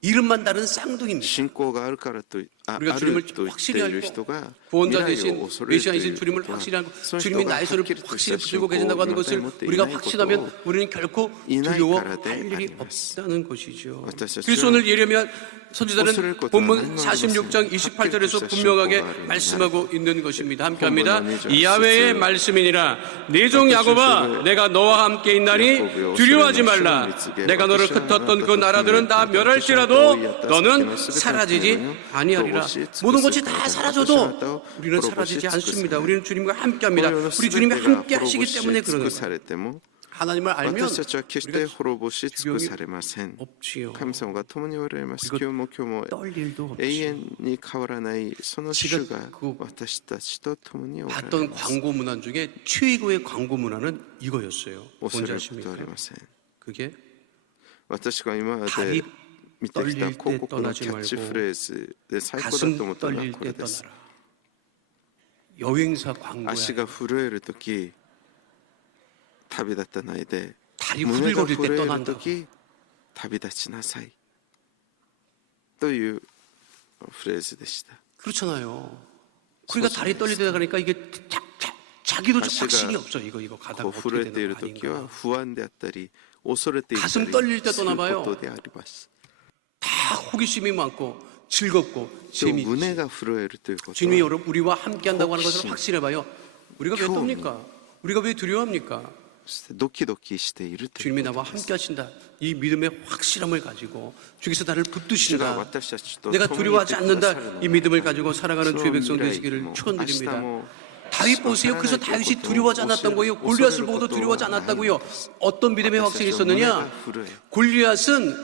이름만 다른 쌍둥이입니다. 信仰があるからとあ 우리가 る 주님을 と言って 확실히 いる 알고 人が 구원자 未来 대신 を恐れるとい 메시아이신 う 주님을 ことは 확실히 알고 その人 주님이 が 나의 はっ 손을 きりとした 확실히 信 붙들고 仰を 계신다고 하는 持って 것을 い 우리가 ないことを 확신하면 우리는 결코 いない 두려워할 からであ 일이 ります。 없다는 것이죠. 私たちは 그래서 오늘 예레미야 선지자는恐れることは 본문 何もありません。 46장 28절에서 분명하게 말씀하고 있는 것입니다. 함께합니다. 본문 이 야훼의 말씀이니라 내 종 야곱아 내가 너와 함께 있나니 두려워하지 말라. 내가 너를 흩었던 그 나라들은 다 멸할지라도 너는 사라지지 아니하리라. 모든 것이 다 사라져도 우리는 사라지지 않습니다. 우리는 주님과 함께합니다. 우리 주님이 함께 하시기 때문에 그러는 거예요. 하나님을 알면 私たちは決して滅ぼし尽くされません。 없지요. 神様が共におられます。 그리고 今日も 떨 일도 永 없지요. 遠に変わらないその主が 그 私たちと共におられ 봤던 ます。 광고 문화 중에 최고의 광고 문화는 이거였어요. 恐 뭔지 れることはあ 아십니까? りません。 그게 私が今ま 다리 で見てきた広告のキャッチフレーズで最高だと 가슴 思ったのは 떨릴 これ 때 です。 떠나라. 여행사 광고야. 足が震えるとき旅立たないで 다리 胸が 후들거릴 震 때 える 떠난다. とき旅立ちなさいというフレーズでした。 그렇잖아요. 그러니까 다리 떨릴 때 가니까 이게 자기도 아시가 확신이 없어. 이거 가다가 こう 어떻게 震えてい 되는 る 거 ときは 아닌가. 不安であったり恐れていたりす 가슴 る 떨릴 때 떠나 こ 봐요. とであります。 다 호기심이 많고 즐겁고 でも 재미있지. 胸が震えるということ 주님이 は 여러분 우리와 함께한다고 하는 것을 호기심. 확실해봐요. 우리가 왜 교훈. 떱니까? 우리가 왜 두려워합니까? ドキドキしているという 주님이 こ 나와 とです。 함께하신다. 이 믿음의 확실함을 가지고 주께서 나를 主が 붙드신다. 私たちと 내가 共にい 두려워하지 てくださ 않는다. るの 이 믿음을 가지고 살아가는 その 주의 백성 未来 되시기를 も明日 축원드립니다. も 다윗 보세요. 그래서 다윗이 두려워하지 않았던 거예요. 골리앗을 보고도 두려워하지 않았다고요. 어떤 믿음의 확신이 있었느냐? 골리앗은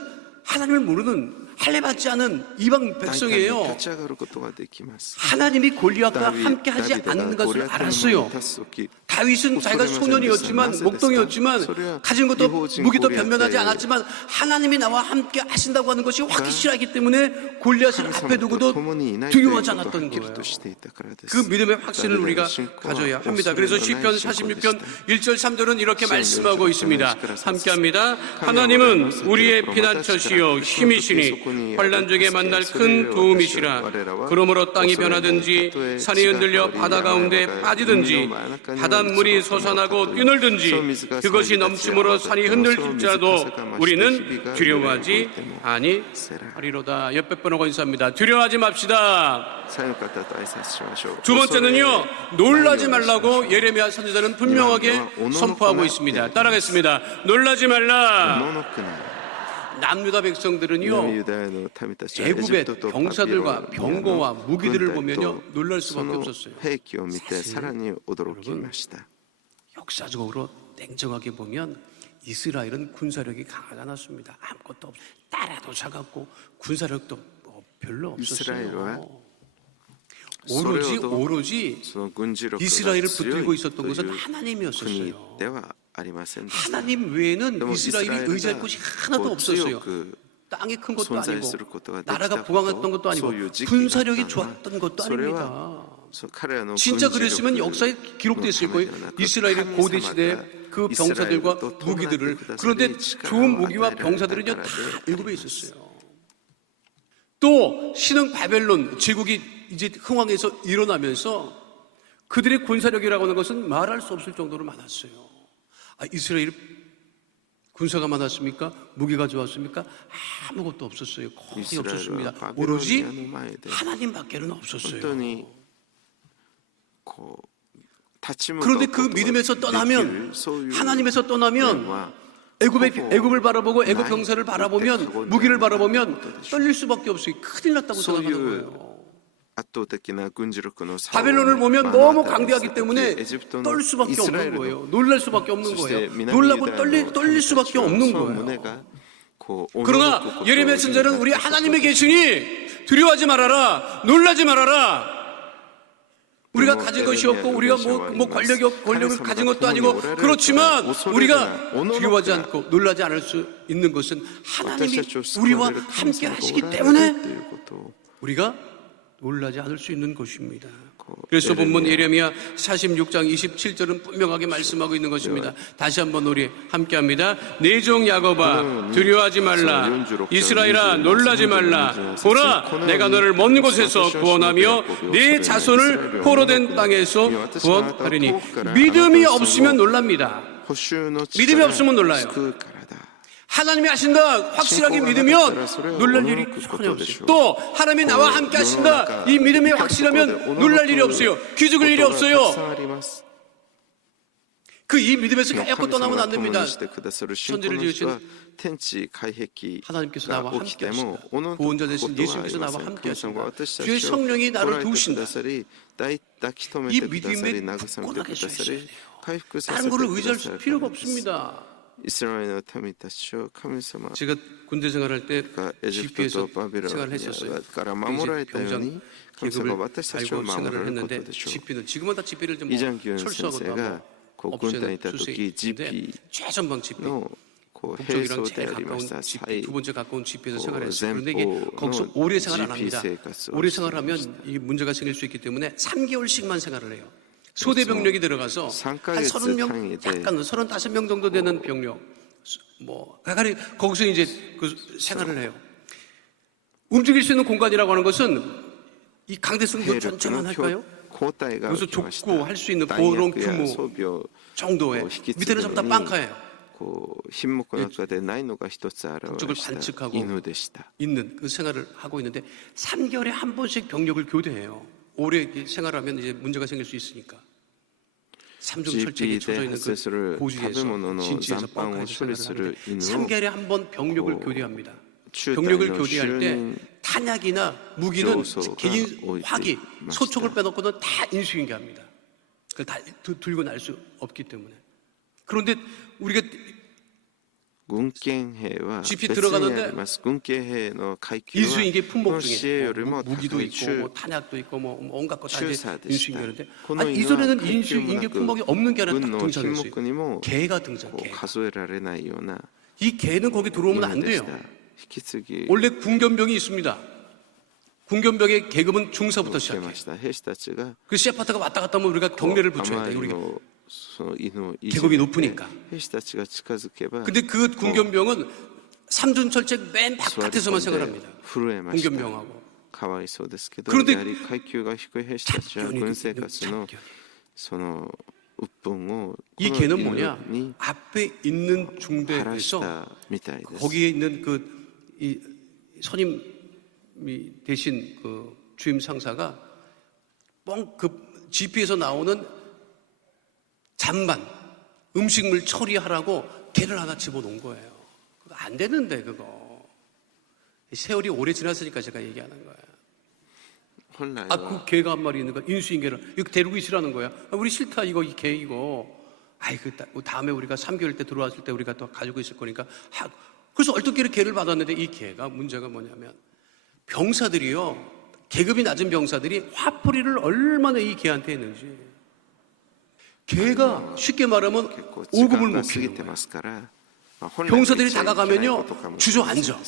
하나님을 모르는 할례받지 않은 이방 大胆に 백성이에요. 立ち上がることができます。 하나님이 골리앗과 ダビ 함께하지 ダビデが 않는 ゴ 것을 リアテの前に 알았어요. 立つ時 다윗은 자기가 소년이었지만 목동이었지만 가진 것도 무기도 변변하지 않았지만 하나님이 나와 함께 하신다고 하는 것이 확실하기 때문에 골리앗을 앞에 두고도 두려워하지 않았던 거예요. 그 믿음의 확신을 우리가 가져야 합니다. 그래서 시편 46편 1절 3절은 이렇게 말씀하고 있습니다. 함께합니다. 하나님은 우리의 피난처시요 힘이시니 환난 중에 만날 큰 도움이시라. 그러므로 땅이 변하든지 산이 흔들려 바다 가운데 빠지든지 바닷물이 솟아나고 뛰놀든지 그것이 넘침으로 산이 흔들릴지라도 우리는 두려워하지 아니하리로다. 옆에 분하고 인사합니다. 두려워하지 맙시다. 두 번째는요, 놀라지 말라고 예레미야 선지자는 분명하게 선포하고 있습니다. 따라하겠습니다. 놀라지 말라. 남유다 백성들은요, 애굽의 병사들과 병거와 무기들을 보면요 놀랄 수밖에 없었어요. 역사적으로 냉정하게 보면 이스라엘은 군사력이 강하지 않았습니다. 아무것도 없, 따라도 작았고 군사력도 별로 없었어요. 오로지 이스라엘을 붙들고 있었던 것은 하나님이었었어요. 하나님 외에는 이스라엘이 의지할 곳이 하나도 없었어요. 땅이 큰 것도 아니고 나라가 부강했던 것도 아니고 군사력이 좋았던 것도 아닙니다. 진짜 그랬으면 역사에 기록됐을 거예요. 이스라엘의 고대 시대에 그 병사들과 무기들을. 그런데 좋은 무기와 병사들은요 다 애굽에 있었어요. 또 신흥 바벨론 제국이 이제 흥왕해서 일어나면서 그들의 군사력이라고 하는 것은 말할 수 없을 정도로 많았어요. 이스라엘 군사가 많았습니까? 무기가 좋았습니까? 아무것도 없었어요. 거의 없었습니다. 오로지 하나님밖에는 없었어요. 그런데 그 믿음에서 떠나면, 하나님에서 떠나면 애굽을 바라보고 애굽 병사를 바라보면 무기를 바라보면 떨릴 수밖에 없어요. 큰일 났다고 생각하는 거예요. 圧倒的な軍事力の差を 바벨론을 보면 目の当 너무 たりに 강대하기 した時 때문에 エジプトの 떨 イ 수밖에 スラエ 없는 ル 거예요. の 놀랄 수밖에 없는 そして 거예요. 南ユ 놀라고 ダヤの 떨릴 수밖에 民たち 없는 はその胸 거예요. がこう 그러나 おののくことを 예레미야 선지자는 우리 하나님의 계시니 두려워하지 말아라, 놀라지 말아라. 우리가 가진 것이 없고 우리가 뭐 권력을 가진 것도 아니고 그렇지만 우리가 두려워하지 않고 놀라지 않을 수 있는 것은 하나님이 우리와 함께 하시기 때문에 우리가 놀라지 않을 수 있는 것입니다. 그래서 본문 예레미야 46장 27절은 분명하게 말씀하고 있는 것입니다. 다시 한번 우리 함께합니다. 내 종 야곱아 두려워하지 말라, 이스라엘아 놀라지 말라. 보라 내가 너를 먼 곳에서 구원하며 내 자손을 포로된 땅에서 구원하리니. 믿음이 없으면 놀랍니다. 믿음이 없으면 놀라요. 하나님이 하신다 확실하게 믿으면 놀랄 일이 전혀 없어요. 또 하나님이 나와 함께 하신다 이 믿음이 확실하면 놀랄 일이 없어요. 기죽을 일이 없어요. 그 이 믿음에서 계속 떠나면 안 됩니다. 천지를 지으신 하나님께서 나와 함께 하신다. 구원자 되신 예수님께서 나와 함께 하신다. 주의 성령이 나를 도우신다. 이 믿음에 굳건하게 서 있어야 돼요. 다른 거를 의지할 필요가 없습니다. 이스라엘의 民たちを神様 제가 군대 생활할 때 がエジプ GP에서 トとバビロン 생활을 했었어요. から守られたように神様は 계급을 私たちを 달고 守ら 생활을 れること 했는데 でしょう GP는 지금은 다 GP를 좀 イジャンギュン先 철수하고 生がこう軍隊にいた 없애는 時 추세인데 GP 최전방 GP のこう兵 북쪽이랑 装で 제일 ありま 가까운 した GP 두 번째 가까운 GP에서 그 생활했어요. 그런데 이게 젠포 거기서 는 오래 생활 안 GP 합니다. 생활을 오래 생활하면 이 문제가 생길 수 있기 때문에 3개월씩만 생활을 해요. 소대 병력이 들어가서 한 30명, 약간 35명 정도 되는 병력, 뭐 가까이 거기서 이제 그 생활을 해요. 움직일 수 있는 공간이라고 하는 것은 이 강대성도 전체만 할까요? 그래서 좁고 할 수 있는 그런 규모 정도의 밑에는 전부 다 빵카예요. こう品目の中でないのが一つ表した犬でした 있는 그 생활을 하고 있는데 3개월에 한 번씩 병력을 교대해요. 오래 생활하면 이제 문제가 생길 수 있으니까. 삼중 철책에 쳐져 있는 그 고지에서 진지에서 빵카에서 생활을 하는데 3개월에 한 번 병력을 교대합니다. 병력을 교대할 때 탄약이나 무기는 개인 화기, 소총을 빼놓고는 다 인수인계합니다. 그걸 다 들고 날 수 없기 때문에. 그런데 우리가 GP 들어가는데 인수인계 품목 중에 뭐 무기도 있고 뭐 탄약도 있고 뭐 온갖 것 다 이제 인수인계하는데 이전에는 인수인계 품목이 없는 게 하나 딱 등장했어요. 개가 등장해요. 이 개는 거기 들어오면 안 돼요. 원래 군견병이 있습니다. 군견병의 계급은 중사부터 시작해요. 그 셰파트가 왔다 갔다 하면 우리가 경례를 붙여야 돼요. 우리가 계급이 높으니까. 근데 그 군견병은 삼중철책 맨 바깥에서만 생활합니다. 군견병하고. 그런데 이 개는 뭐냐? 앞에 있는 중대에서 거기에 있는 이 선임이 대신 그 주임 상사가 그 GP에서 나오는 잔반 음식물 처리하라고 개를 하나 집어놓은 거예요. 그거 안 되는데 그거 세월이 오래 지났으니까 제가 얘기하는 거예요. 그 개가 한 마리 있는 거 인수인계를 이거 데리고 있으라는 거야. 우리 싫다 이거 이 개 이거. 그 다음에 우리가 3개월 때 들어왔을 때 우리가 또 가지고 있을 거니까. 그래서 얼떨결에 개를 받았는데 이 개가 문제가 뭐냐면 병사들이요 계급이 낮은 병사들이 화풀이를 얼마나 이 개한테 했는지. 개가 쉽게 말하면 5급을 못 피는 거예요. 병사들이 다가가면요 주저앉아.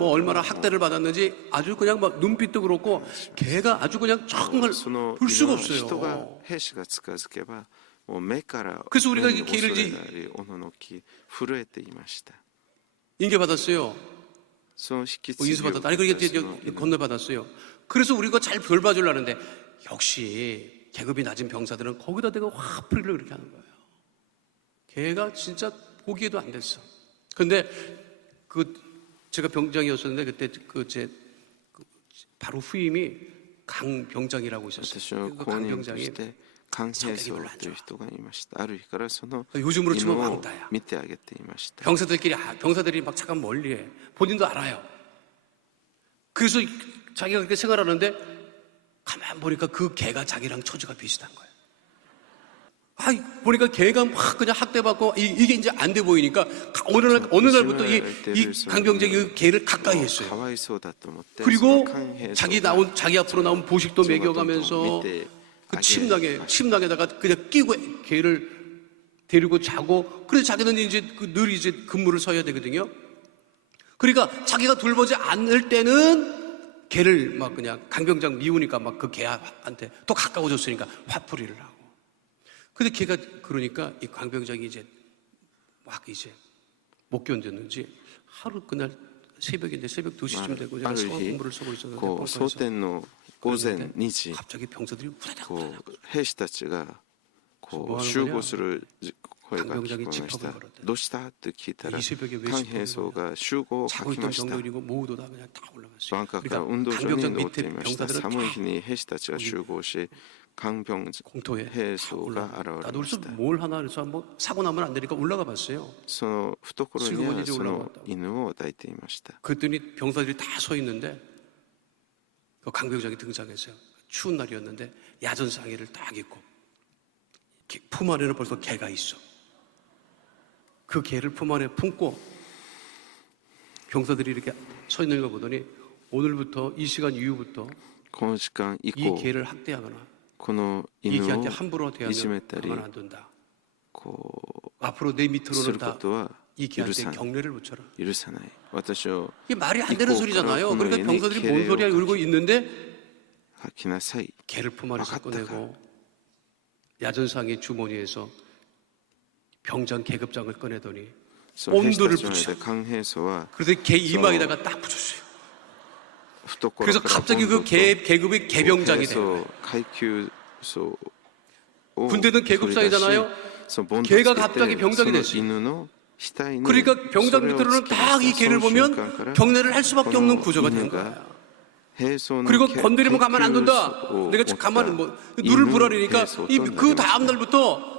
얼마나 학대를 받았는지 아주 그냥 막 눈빛도 그렇고 개가 아주 그냥 정말 볼 수가 없어요. 그래서 우리가 이 개를 인계받았어요. 인수받았다. 아니 그렇게 건네받았어요. 그래서 우리가 잘 벌 봐주려는데 역시 계급이 낮은 병사들은 거기다 대고 화풀이를 그렇게 하는 거예요. 걔가 진짜 보기에도 안 됐어. 근데 제가 병장이었었는데 그때 제 바로 후임이 강 병장이라고 있었어요. 그 강 병장이 寛平荘という人がいました。ある日からその 요즘으로 犬 치면 を 왕따야. 見てあげていました。 병사들이 막 잠깐 멀리해. 본인도 알아요. 그래서 자기가 그렇게 생활하는데 가만 보니까 그 개가 자기랑 처지가 비슷한 거예요. 보니까 개가 막 그냥 학대받고 이게 이제 안 돼 보이니까 어느 날부터 이 강병정이 그 개를 가까이 했어요. かわいそうだと思って 그리고 その寛平 자기 앞으로 나온 보식도 먹여가면서 그 침낭에다가 그냥 끼고 개를 데리고 자고, 그래서 자기는 이제 늘 이제 근무를 서야 되거든요. 그러니까 자기가 돌보지 않을 때는 개를 막 그냥 강병장 미우니까 막 그 개한테 또 가까워졌으니까 화풀이를 하고. 근데 걔가 그러니까 이 강병장이 이제 막 이제 못 견뎠는지 하루 그날 새벽인데 새벽 2시쯤 되고 제가 근무를 서고 있었는데 こう蒼天の午前2時 갑자기 병사들이 こう兵士たちがこう集合する声が聞こえました。どうしたって聞いたら寛平荘が集合を書 자고 きま 있던 した。 병력이고 모두 다 그냥 다 올라갔어요. 晩夏から運動場に登っていました。寒い日に兵士たちが集合し강병 공터에兵装が現れ 나도 まし 그래서 た。 뭘 하나 그래서 한번 사고 나면 안 되니까 올라가 봤어요. その懐にはその犬を抱いていました。 그랬더니 병사들이 다 서 있는데 그 강병장이 등장했어요. 추운 날이었는데 야전상의를 딱 입고 품 안에는 벌써 개가 있어. 그 개를 품 안에 품고 병사들이 이렇게 서 있는 거 보더니 오늘부터 이 시간 이후부터 この時間以 이 降 개를 학대하거나 この 이 犬 개한테 を 함부로 いじめ 대하면 たり 가만 안 둔다. こ 앞으로 내 うす 밑으로는 るこ 다 とは 이 許 개한테 さない 경례를 붙여라. 許さない。私を 이게 말이 안 되는 이거 소리잖아요. 그러나 그러니까 그러나 병사들이 얘네 뭔 소리야 개래요. 이러고 있는데 吐きなさい。 개를 품 안에서 막았다가. 꺼내고 야전상의 주머니에서 병장 계급장을 꺼내더니 その兵士 온도를 たちの間 붙여. で寛平荘は 그래서 개 이마에다가 딱 붙였어요. 懐 그래서 から 갑자기 ボンド 그 と 계급이 개병장이 兵 돼요. 装階級層を 군대는 계급상이잖아요. 取り出しそのボンドをつ 개가 けて 갑자기 병장이 その 됐어요. 犬の額に 그러니까 そ 병장 れを 밑으로는 つけま 딱 し 이 た。 개를 その 보면 瞬間から 경례를 할 수밖에 こ 없는 の 구조가 된 犬 거야. が兵装の 그리고 階 건드리면 가만 안 둔다. 級を 내가 持った 가만히 뭐 犬 눈을 부라리니까 兵装となりま 그 した。 다음 날부터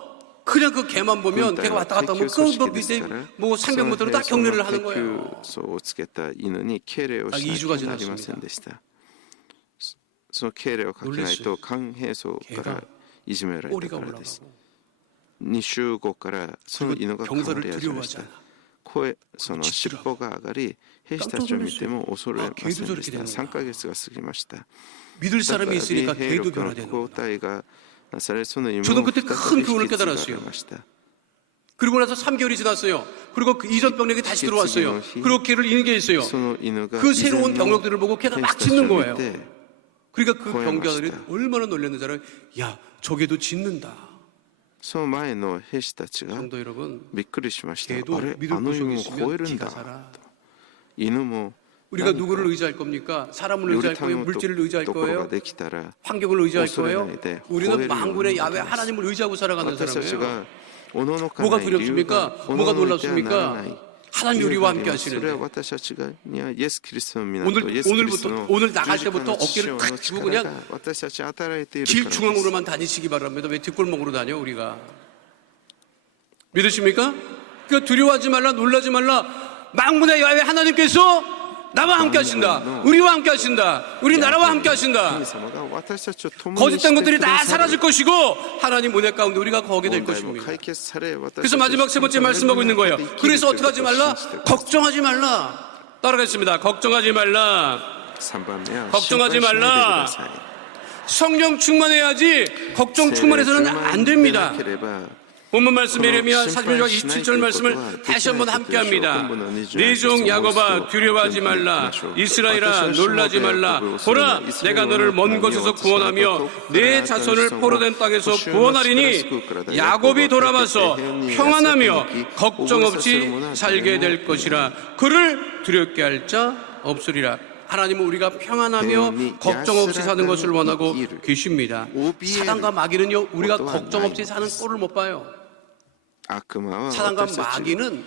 그냥 그 개만 보면 군대가 개가 왔다 갔다 하면 그 뭐 밑에 뭐 상병부터는 다 경례를 하는 거예요. その兵装をつけた犬に敬礼をしなきゃなりませんでした。その敬礼をかけないと寛平荘からいじめられた 꼬리가 からです。 올라가고 2週後からその犬が変わり始めました。その尻尾が上がり、兵士たちを見ても恐れませんでした。3ヶ月が過ぎました。 믿을 だから 사람이 兵 있으니까 개도 力の 변화되는 交 거야. 代がなされ、その犬も 저는 그때 再 큰 び 교훈을 引き継がれ 깨달았어요. ました 그리고 나서 3개월이 지났어요. 그리고 그 이전 병력이 다시 들어왔어요. 그리고 걔를 이는 게 있어요. その犬が 그 以前 새로운 の 병력들을 보고 걔가 兵 막 士たちを 짖는 見 거예요. て 그러니까 그 고해하고 병자들이 싶다. 얼마나 놀랐는지 알아요? 야, 저게도 짖는다. その前の兵士たちが 성도 여러분, びっくりしました。 개도 あれ、 믿을 あの 구석이 犬も吠え 있으면 るん 기가 だ。 살아. 犬も 우리가 누구를 의지할 겁니까? 사람을 より 의지할 頼 거예요? む 물질을 의지할 ところが 거예요? できたら 환경을 의지할 恐れ 거예요? ないで吠え 우리는 るように 만군의 なり 야외 ます。 하나님을 의지하고 살아가는 私たち 사람이에요. がおののか 뭐가 ない理由が 두렵습니까? お 뭐가 ののいてはなら 놀랍습니까? ない 하나님 理由 우리와 があり 함께 ます。それは 하시는데 私たちがにはイエス・キリストの港、イエス・キリストの 오늘 나갈 十字架 때부터 の血潮 어깨를 の 탁 쥐고 力が 그냥 私たちに与えられている 길 からです。 중앙으로만 다니시기 바랍니다. 왜 뒷골목으로 다녀 우리가? 믿으십니까? 그러니까 두려워하지 말라, 놀라지 말라. 만군의 야외 하나님께서 나와 함께 하신다. 우리와 함께 하신다. 우리 나라와 함께 하신다. 神様が私たちと共に 거짓된 して 것들이 くだ 다 さる 사라질 것이고 하나님 은혜 가운데 우리가 거하게 될 問題も 것입니다. 解決され、私たち 그래서 마지막 세 번째 말씀하고 있는 거예요. 그래서 어떻게 하지 말라? 걱정하지 말라. 따라가겠습니다. 걱정하지 말라. 3番目は 걱정하지 心配しないでく 말라. ださい。 성령 충만해야지 걱정 충만해서는 안 됩니다. 본문 말씀 예레미야 41장 27절 말씀을 다시 한번 함께 합니다. 네 종 야곱아 두려워하지 말라. 이스라엘아 놀라지 말라. 보라 내가 너를 먼 곳에서 구원하며 내 자손을 포로된 땅에서 구원하리니 야곱이 돌아와서 평안하며 걱정 없이 살게 될 것이라. 그를 두렵게 할 자 없으리라. 하나님은 우리가 평안하며 걱정 없이 사는 것을 원하고 계십니다. 사단과 마귀는요 우리가 걱정 없이 사는 꼴을 못 봐요. 悪魔は 사단과 私たち 마귀는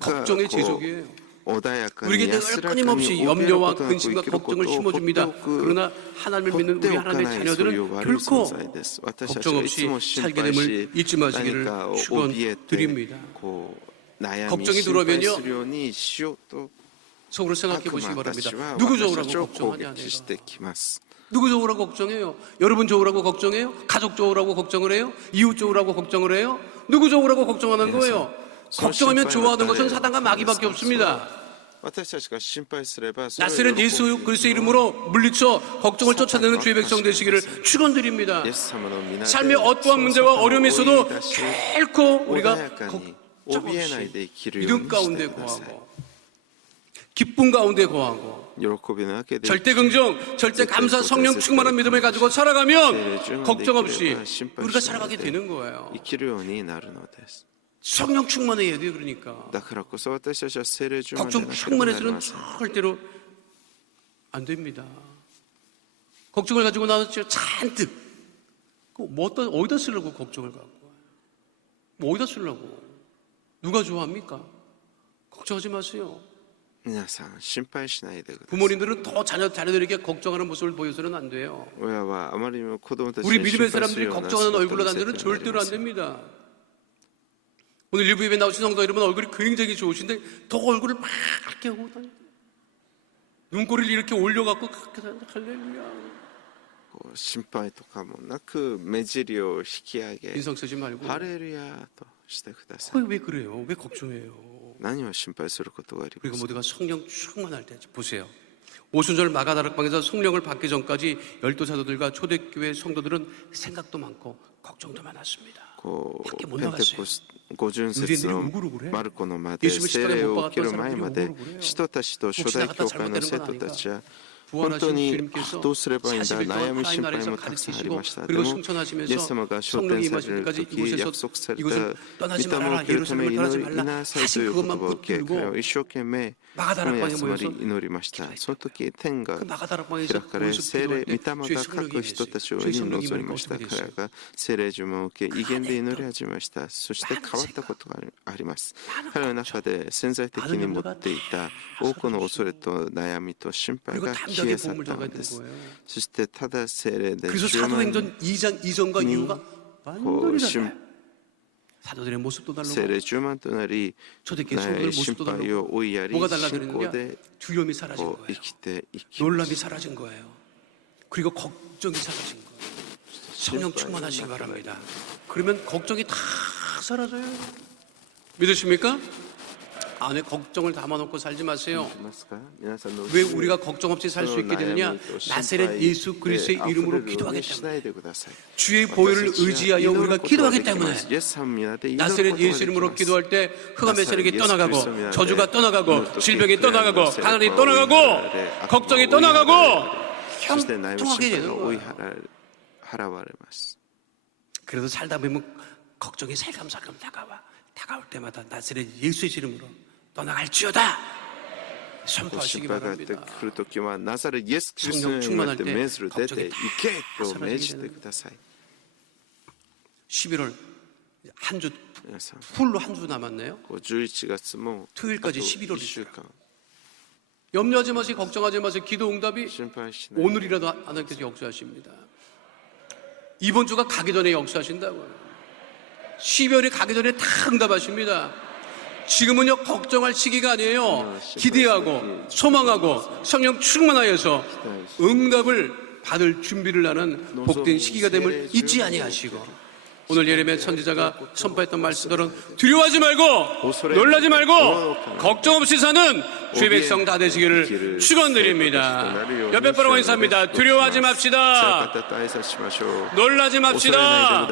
걱정의 제조기예요. 우리에게 늘 끊임없이 염려와 근심과 걱정을 심어줍니다. 그러나 하나님을 믿는 우리 하나님의 자녀들은 결코 걱정 없이 살게 됨을 잊지 마시기를 축원드립니다. 걱정이 들어오면요, 속으로 생각해 보시기 바랍니다. 누구 좋으라고 걱정하냐 내가. 누구 좋으라고 걱정해요? 여러분 좋으라고 걱정해요? 가족 좋으라고 걱정을 해요? 이웃 좋으라고 걱정을 해요? 누구 좋으라고 걱정하는 거예요? 걱정하면 좋아하는 것은 사단과 마귀밖에 없습니다. 나사렛 예수 그리스도의 이름으로 물리쳐 걱정을 쫓아내는 주의 백성 되시기를 축원드립니다. 삶의 어떠한 문제와 어려움이 있어도 결코 우리가 걱정 없이 믿음 가운데 거하고 기쁨 가운데 거하고 절대 긍정, 절대 감사, 성령 충만한 믿음을 가지고 살아가면 걱정 없이 우리가 살아가게 되는 거예요. 성령 충만해야 돼요. 그러니까 걱정 충만해서는 절대로 안 됩니다. 걱정을 가지고 나서 잔뜩 어디다 쓰려고 걱정을 갖고 와요? 뭐 어디다 쓰려고? 누가 좋아합니까? 걱정하지 마세요. 부모님들은 더 자녀들에게 걱정하는 모습을 보여서는 안 돼요. 우리 믿음의 사람들이 걱정하는 얼굴로 다니는 절대로 안 됩니다. 오늘 일부 예배 나오신 성도 여러분 얼굴이 굉장히 좋으신데 더 얼굴을 맑게 하고 다녀요. 눈꼬리를 이렇게 올려갖고 그렇게 다녀요. 할렐루야. 인상 쓰지 말고. 왜 그래요? 왜 걱정해요? 그리고 모두가 성령 충만할 때 보세요. 오순절 마가다락방에서 성령을 받기 전까지 12사도들과 초대교회 성도들은 생각도 많고 걱정도 많았습니다. 밖에 못 나갔어요. 의뢰인들이 우글우글해. 예수님을 십자가에 못 박았던 사람들이 우글우글해요. 혹시 나갔다 잘못되는 건 아닌가? 부활하신 주님께서 40일 동안 하나님 나라에서 가르치시고 그리고 승천하시면서 성령이 임하실 때까지 이곳을 떠나지 말아라, 예루살렘을 떠나지 말라 하신 그것만 붙들고 마가다락방에 모여서 기도했다. 그 마가다락방에서 모여서 기도할 때 주의 성령이 임했어요. 주의 성령이 임하니까 어떻게 됐어요? 많은 걱정, 많은 염려가 다 그리고 담대하게 몸을 나가야 되는 거예요. 그래서 사도행전 2장 2절과 이유가 완전히 달라요. 사도들의 모습도 다르고 초대교회 성도들 모습도 다르고 뭐가 달라지느냐? 두려움이 사라진 거예요. 놀람이 사라진 거예요. 그리고 걱정이 사라진 거예요. 성령 충만하시기 바랍니다. 그러면 걱정이 다 사라져요. 믿으십니까? 안에 걱정을 담아놓고 살지 마세요. 왜 우리가 걱정 없이 살 수 있게 되느냐? 나사렛 예수 그리스도의 이름으로 기도하기 때문에, 주의 보혈을 의지하여 우리가 기도하기 때문에, 나사렛 예수 이름으로 기도할 때 흑암의 세력이 떠나가고 저주가 떠나가고 질병이 떠나가고 가난이 떠나가고 걱정이 떠나가고 형통하게 되는 거예요. 그래도 살다 보면 걱정이 살감살감 다가올 때마다 나사렛 예수의 이름으로 떠나갈지어다 선포하시기 바랍니다. 성령 충만할 때 걱정이 다 사라지게 11월 한 주 풀로 한 주 남았네요. 토요일까지 11월이죠. 염려하지 마세요. 걱정하지 마세요. 기도 응답이 오늘이라도 하나님께서 역사하십니다. 이번 주가 가기 전에 역사하신다고요. 12월이 가기 전에 다 응답하십니다. 지금은요 걱정할 시기가 아니에요. 기대하고 소망하고 성령 충만하여서 응답을 받을 준비를 하는 복된 시기가 됨을 잊지 아니하시고, 오늘 예레미야 선지자가 선포했던 말씀들은 두려워하지 말고 놀라지 말고 걱정 없이 사는 주의 백성 다 되시기를 축원드립니다. 옆에 바라고 인사합니다. 두려워하지 맙시다. 놀라지 맙시다.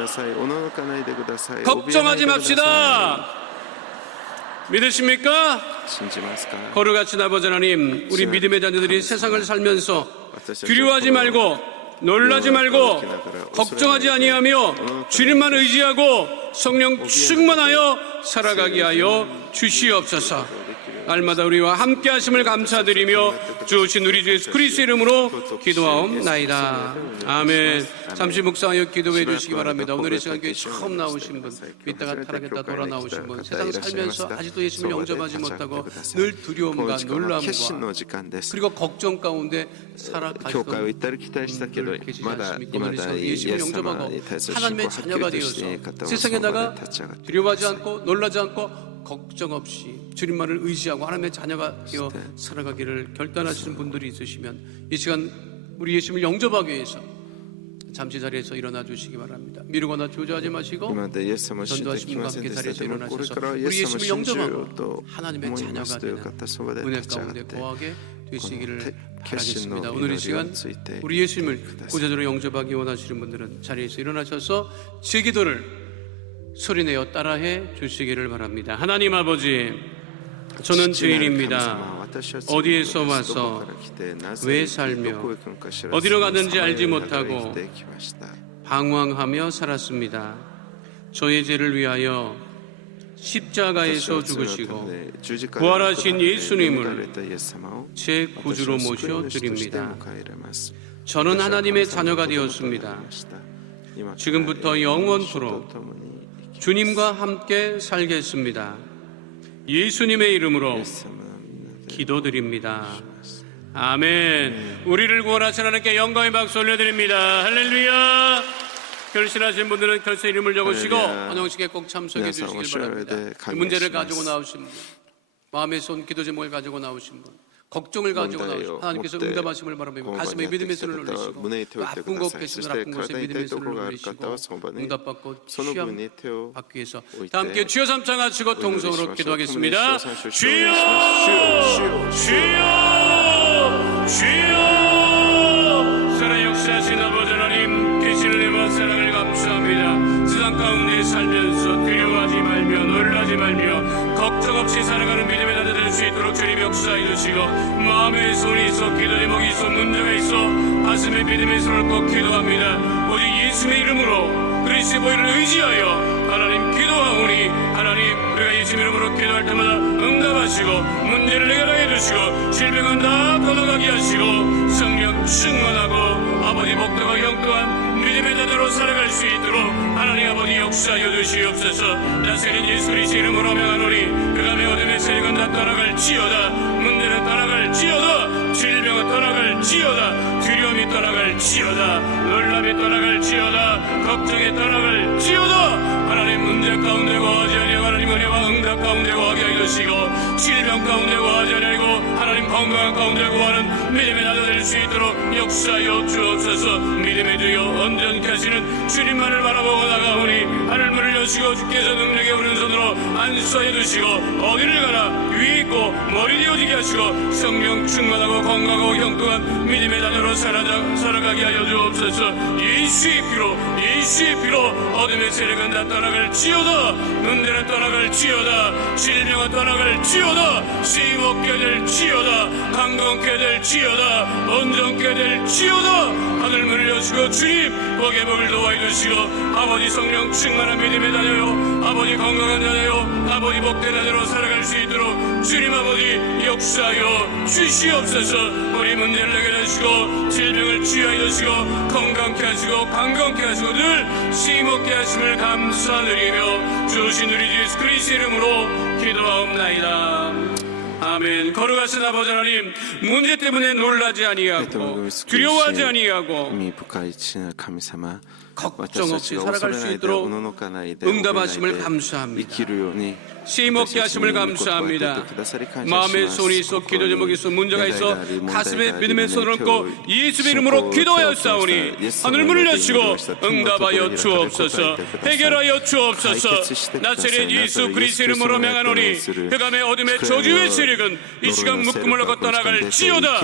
걱정하지 맙시다. 믿으십니까? 거룩하신 아버지 하나님, 우리 믿음의 자녀들이 세상을 살면서 두려워하지 말고 놀라지 말고 걱정하지 아니하며 주님만 의지하고 성령 충만하여 살아가게 하여 주시옵소서. 날마다 우리와 함께 하심을 감사드리며 주신 우리 주 예수 그리스도의 이름으로 기도하옵나이다. 아멘. 잠시 묵상하여 기도해 주시기 바랍니다. 오늘 이 시간 교회 처음 나오신 분, 이따가 타락했다 돌아 나오신 분, 세상 살면서 아직도 예수님을 영접하지 못하고 늘 두려움과 놀람과 그리고 걱정 가운데 살아가시던 분들 계시지 않습니까? 오늘 이 시간 예수님을 영접하고 하나님의 자녀가 되어서 세상에다가 두려워하지 않고 놀라지 않고 걱정 없이 주님만을 의지하고 하나님의 자녀가 되어 살아가기를 결단하시는 분들이 있으시면 이 시간 우리 예수님을 영접하기 위해서 잠시 자리에서 일어나 주시기 바랍니다. 미루거나 주저하지 마시고 전도하신 분과 함께 자리에서 일어나셔서 우리 예수님을 영접하고 하나님의 자녀가 되는 은혜 가운데 거하게 되시기를 바라겠습니다. 오늘 이 시간 우리 예수님을 구주로 영접하기 원하시는 분들은 자리에서 일어나셔서 제 기도를 소리내어 따라해 주시기를 바랍니다. 하나님 아버지, 저는 죄인입니다. 어디에서 와서 왜 살며 어디로 가는지 알지 못하고 방황하며 살았습니다. 저의 죄를 위하여 십자가에서 죽으시고 부활하신 예수님을 제 구주로 모셔드립니다. 저는 하나님의 자녀가 되었습니다. 지금부터 영원토록 주님과 함께 살겠습니다. 예수님의 이름으로 기도드립니다. 아멘. 우리를 구원하신 하나님께 영광의 박수 올려드립니다. 할렐루야. 결신하신 분들은 결신 이름을 적으시고 헌영식에 꼭 참석해 주시길 바랍니다. 이 문제를 가지고 나오신 분, 마음에 쏜 기도 제목을 가지고 나오신 분, 걱정을 가지고 나오시고 하나님께서 응답하심을 바라며 가슴에 믿음의 손을 올리시고 아픈 곳 계시는 아픈 곳에 믿음의 손을 올리시고 응답받고 시험 받기 위해서 다 함께 주여 삼창하시고 통성으로 기도하겠습니다. 주여 주여 주여. 살아 역사하신 아버지 하나님, 계시는 은혜와 사랑을 감사합니다. 세상 가운데 살면서 두려워하지 말며 놀라지 말며 걱정 없이 살아가는 믿음의 자들 될 수 있도록 주님 역사해 주시고 마음에 손이 있어 기도 제목이 있어 문제가 있어 가슴에 믿음의 손을 꼭 기도합니다. 오직 예수의 이름으로 그리스도의 보혈을 의지하여 하나님 기도하오니 하나님 우리가 예수 이름으로 기도할 때마다 응답하시고 문제를 해결하게 해주시고 질병은 다 떠나가게 하시고 성령 충만하고 아버지 복되고 영통한 믿음의 자녀로 살아갈 수 있도록 하나님 아버지 역사하여 주시옵소서. 나세린 예수 그리스도의 이름으로 명하노니 그감의 어둠의 세력은 다 떠나갈지어다. 문제는 떠나갈지어다. 질병은 떠나갈지어다. 두려움이 떠나갈지어다. 놀람이 떠나갈지어다. 걱정이 떠나갈지어다. 하나님 문제 가운데 거하지 아니하고 하나님 은혜와 응답 가운데 거하게 하여 주시고 질병 가운데 거하지 아니하고 하나님 건강한 가운데 거하는 믿음의 자녀 될 수 있도록 역사하여 주옵소서. 믿음의 주여 온전케 하시는 주님만을 바라보고 나가오니 하늘문을 여시고 주께서 능력의 오른손으로 안수하여 주시고 어디를 가나 위에 있고 머리 되어지게 하시고 성령 충만하고 건강하고 형통한 믿음의 자녀로 살아가게 하여 주옵소서. 예수의 피로 어둠의 세력은 다 떠나갈지어다. 문제는 떠나갈지어다. 질병은 떠나갈지어다. 쉼 없게 될지어다. 강건케 될지어다. 온전케 될지어다. 하늘문을 여시고 주님 복의 복을 도와해 주시고 아버지 성령 충만한 믿음의 자녀요 아버지 건강한 자녀요 아버지 복된 자녀로 살아갈 수 있도록 주님 아버지 역사하여 주시옵소서. 우리 문제를 해결해 주시고 질병을 치유하여 주시고 건강케 하시고 강건케 하시고 늘 쉼없게 하심을 감사드리며 주신 우리 주 예수 그리스도 이름으로 기도하옵나이다. 아멘. 거룩하신 아버지 하나님, 문제 때문에 놀라지 아니하고 두려워하지 아니하고 걱정 없이 살아갈 수 있도록 응답하심을 감사합니다. 쉼없게 하심을 감사합니다. 마음에 손이 있어 기도 제목이 있어 문제가 있어 가슴에 믿음의 손을 얹고 예수의 이름으로 기도하였사오니 하늘문을 여시고 응답하여 주옵소서. 해결하여 주옵소서. 나세렛 예수 그리스도 이름으로 명하노니 흑암의 어둠의 저주의 세력은 이 시간 묶음을 얻고 떠나갈지어다.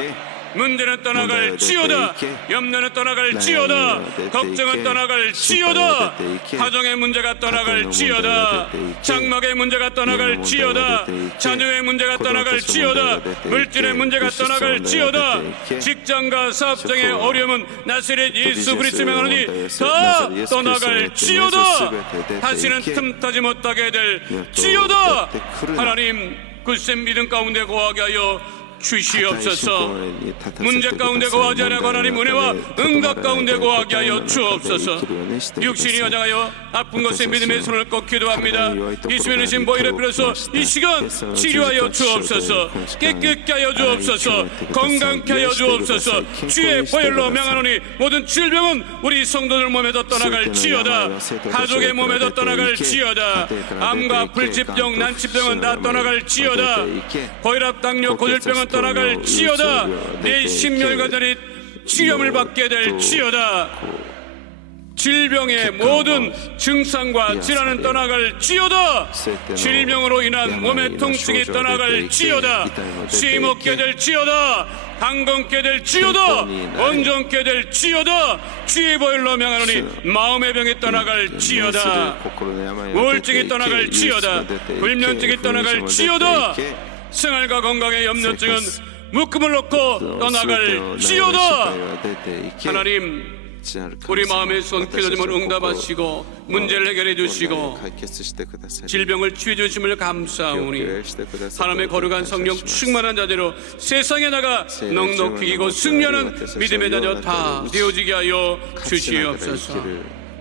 문제는 떠나갈지어다. 염려는 떠나갈지어다. 걱정은 떠나갈지어다. 가정의 문제가 떠나갈지어다. 장막의 문제가 떠나갈지어다. 자녀의 문제가 떠나갈지어다. 물질의 문제가 떠나갈지어다. 직장과 사업장의 어려움은 나세렛 예수 그리스도 명하노니 다 떠나갈지어다. 다시는 틈타지 못하게 될지어다. 하나님 굳센 믿음 가운데 거하게 하여 주시옵소서. 문제 가운데 거하지 않고 하나님 은혜와 응답 가운데 거하게 하여 주옵소서. 육신이 여장하여 아픈 것에 믿음의 손을 꼭 기도합니다. 예수님의 신 보혈을 빌어서 이 시간 치료하여 주옵소서. 깨끗게 하여 주옵소서. 건강케 하여 주옵소서. 주의 보혈로 명하노니 모든 질병은 우리 성도들 몸에도 떠나갈지어다. 가족의 몸에도 떠나갈지어다. 암과 불치병 난치병은 다 떠나갈지어다. 고혈압 당뇨 고질병은 떠나갈지어다. 내 심혈관절이 치료를 받게 될지어다. 질병의 모든 증상과 질환은 떠나갈지어다. 질병으로 인한 몸의 통증이 떠나갈지어다. 쉼 얻게 될지어다. 강건케 될지어다. 온전케 될지어다. 주의 보혈로 명하노니 마음의 병이 떠나갈지어다. 우울증이 떠나갈지어다. 불면증이 떠나갈지어다. 생활과 건강의 염려증은 묶음을 놓고 떠나갈지어다. 하나님, 우리 마음의 손 기도짐을 응답하시고 문제를 해결해 주시고 질병을 치유해 주심을 감사하오니 하나님의 거룩한 성령 충만한 자대로 세상에 나가 넉넉히 이고 승리하는 믿음의 자녀 다 되어지게 하여 주시옵소서.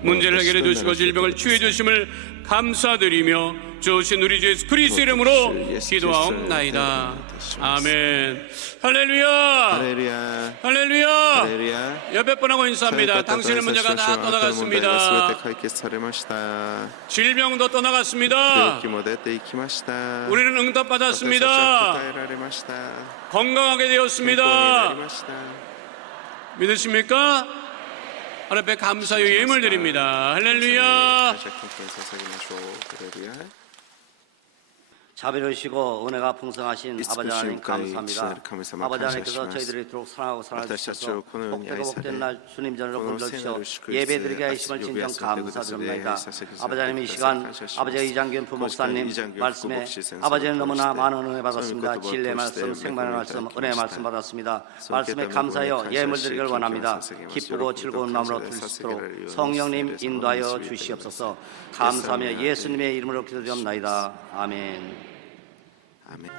문제를 해결해 주시고 질병을 치유해 주심을 감사드리며 주신 우리 주 예수 그리스도 이름으로 기도하옵나이다. 아멘. 할렐루야. 할렐루야. 할렐루야. 할렐루야. 여백 번 하고 인사합니다. 당신의 문제가 다 떠나갔습니다. 질병도 떠나갔습니다. 우리는 응답받았습니다. 건강하게 되었습니다. 믿으십니까? 하나님 앞에 감사의 예물 드립니다. 할렐루야. 자비로우시고 은혜가 풍성하신 아버지 하나님 감사합니다. 아버지 하나님께서 저희들을 이토록 사랑하고 사랑하셔서 복되고 복된 날 주님 전으로 건져주셔 예배드리게 하심을 진정 감사드립니다. 아버지 하나님 이 시간 아버지가 이장균 부목사님 말씀에 아버지는 너무나 많은 은혜 받았습니다. 진리의 말씀, 생명의 말씀, 은혜의 말씀 받았습니다. 말씀에 감사하여 예물 드리기를 원합니다. 기쁘고 즐거운 마음으로 드릴 수 있도록 성령님 인도하여 주시옵소서. 감사하며 예수님의 이름으로 기도드립니다. 아멘. 아멘.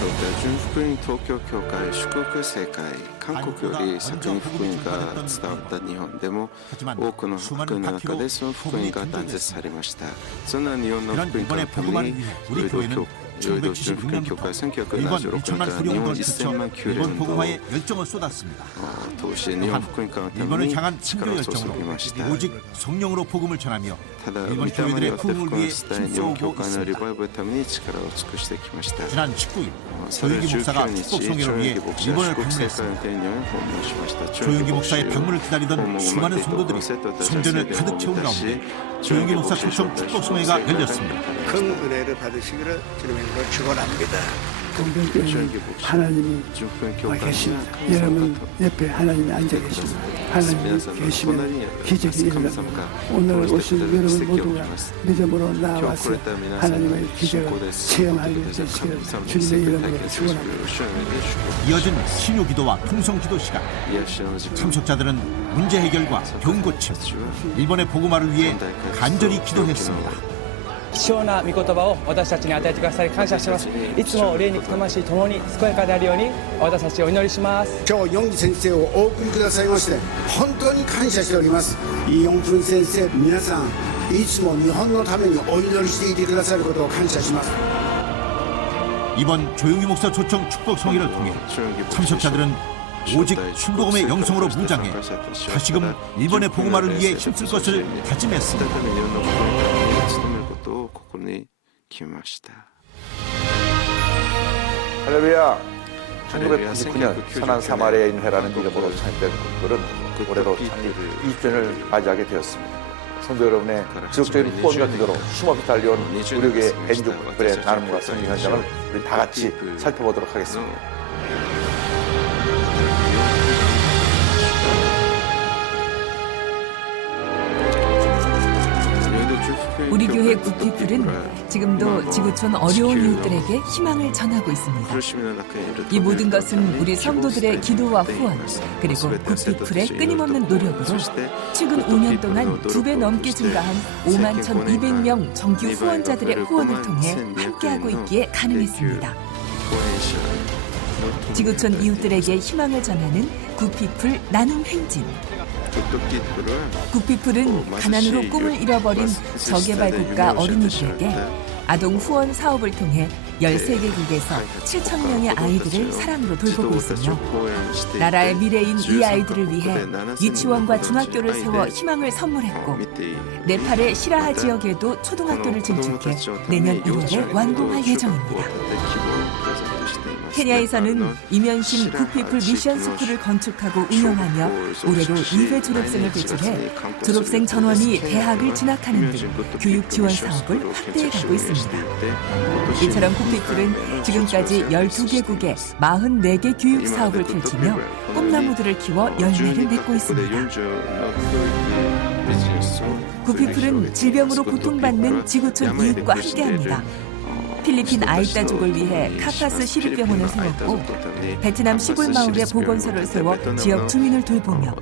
紹介純福音東京教会祝福聖会韓国より先に福音が伝わった日本でも多くの福音の中でその福音が断絶されました。そんな日本の福音化のために여의도 준福音教会1976年から日本1000万교회運動を通して日本福音化のために力を注ぎました。 오직 성령으로 복음을 전하며 ただ、御霊によって福音を伝え、日本教会のリバイバルのために力を尽くしてきました。 지난 19일 昨年 조윤기 목사가 19日、 축복 조윤기 성회를 위해 牧師は 일본을 祝福聖会 방문했습니다. の天女を訪問しました。 조윤기 목사의 방문을 기다리던 수많은 성도들이 성전을 가득 채운 가운데 조윤기 목사 초청 축복 성회가 열렸습니다. 큰 은혜를 받으시기를 주님으로 축원합니다. 조윤기 목사, 하나님이 준福音教 와 会 계십니다. 여러분 옆에 하나님이 앉아 계십니다. 하나님이 계시면 기적이 일어납니다. 오늘 오신 여러분 모두가 믿음으로 나와서 하나님의 기적을 체험하게 되시기를 주님의 이름으로 축원합니다. 이어진 신유 기도와 통성 기도 시간. 참석자들은 문제 해결과 병 고침, 일본의 복음화를 위해 간절히 기도했습니다. 貴重な御言葉を私たちに与えてくださり感謝しています。いつも霊肉魂ともに健やかであるように私たちお祈りします。今日ヨンギ先生をお送りくださいまして本当に感謝しております。イ・ヨンフン先生皆さんいつも日本のためにお祈りしていてくださることを感謝します。 이번 조용기 목사 초청 축복 성회를 통해 참석자들은 오직 순복음의 영성으로 무장해 다시금 일본의 복음화를 위해 힘쓸 것을 다짐했습니다. 할렐루야. 1999년 선한 사마리아인회라는 이름으로 창립된 그룹은 올해로 창립 20주년을 맞이하게 되었습니다. 성도 여러분의 지속적인 후원과 기도로 쉼없이 달려온 우리교회 N6불의 나눔과 성령 현장을 우리 다 같이 살펴보도록 하겠습니다. 우리 교회 굿피플은 지금도 지구촌 어려운 이웃들에게 희망을 전하고 있습니다. 이 모든 것은 우리 성도들의 기도와 후원, 그리고 굿피플의 끊임없는 노력으로 최근 5년 동안 2배 넘게 증가한 5만 1,200명 정규 후원자들의 후원을 통해 함께하고 있기에 가능했습니다. 지구촌 이웃들에게 희망을 전하는 굿피플 나눔 행진. 굿피플은 가난으로 꿈을 잃어버린 저개발 국가 어린이들에게 아동 후원 사업을 통해 13개국에서 7,000명의 아이들을 사랑으로 돌보고 있으며 나라의 미래인 이 아이들을 위해 유치원과 중학교를 세워 희망을 선물했고 네팔의 시라하 지역에도 초등학교를 증축해 내년 1월에 완공할 예정입니다. 케냐에서는 이면심 굿피플 미션 스쿨을 건축하고 운영하며 올해로 2회 졸업생을 배출해 졸업생 전원이 대학을 진학하는 등 교육 지원 사업을 확대해가고 있습니다. 이처럼 굿피플은 지금까지 12개국에 44개 교육 사업을 펼치며 꿈나무들을 키워 열매를 맺고 있습니다. 굿피플은 질병으로 고통받는 지구촌 이웃과 함께합니다. 필리핀 아이따족을 위해 카파스 시립병원을 세웠고 베트남 시골 마을에 보건소를 세워 지역 주민을 돌보며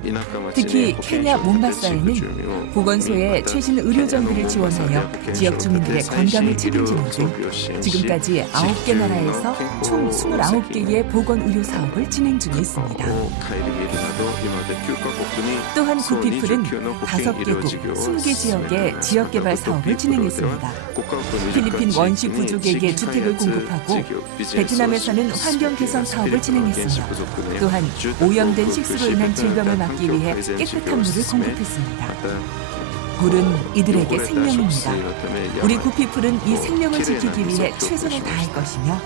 특히 케냐 몬바사에는 보건소에 최신 의료 장비를 지원하여 지역 주민들의 건강을 책임지는 등 지금까지 9개 나라에서 총 29개의 보건 의료 사업을 진행 중에 있습니다. 또한 굿피플은 5개국 20개 지역의 지역개발 사업을 진행했습니다. 필리핀 원시 부족에게 주택을 공급하고 베트남에서는 환경 개선 사업을 진행했으며 또한 오염된 식수로 인한 질병을 막기 위해 깨끗한 물을 공급했습니다. 물은 이들에게 생명입니다. 우리 굿피플은 이 생명을 지키기 위해 최선을 다할 것이며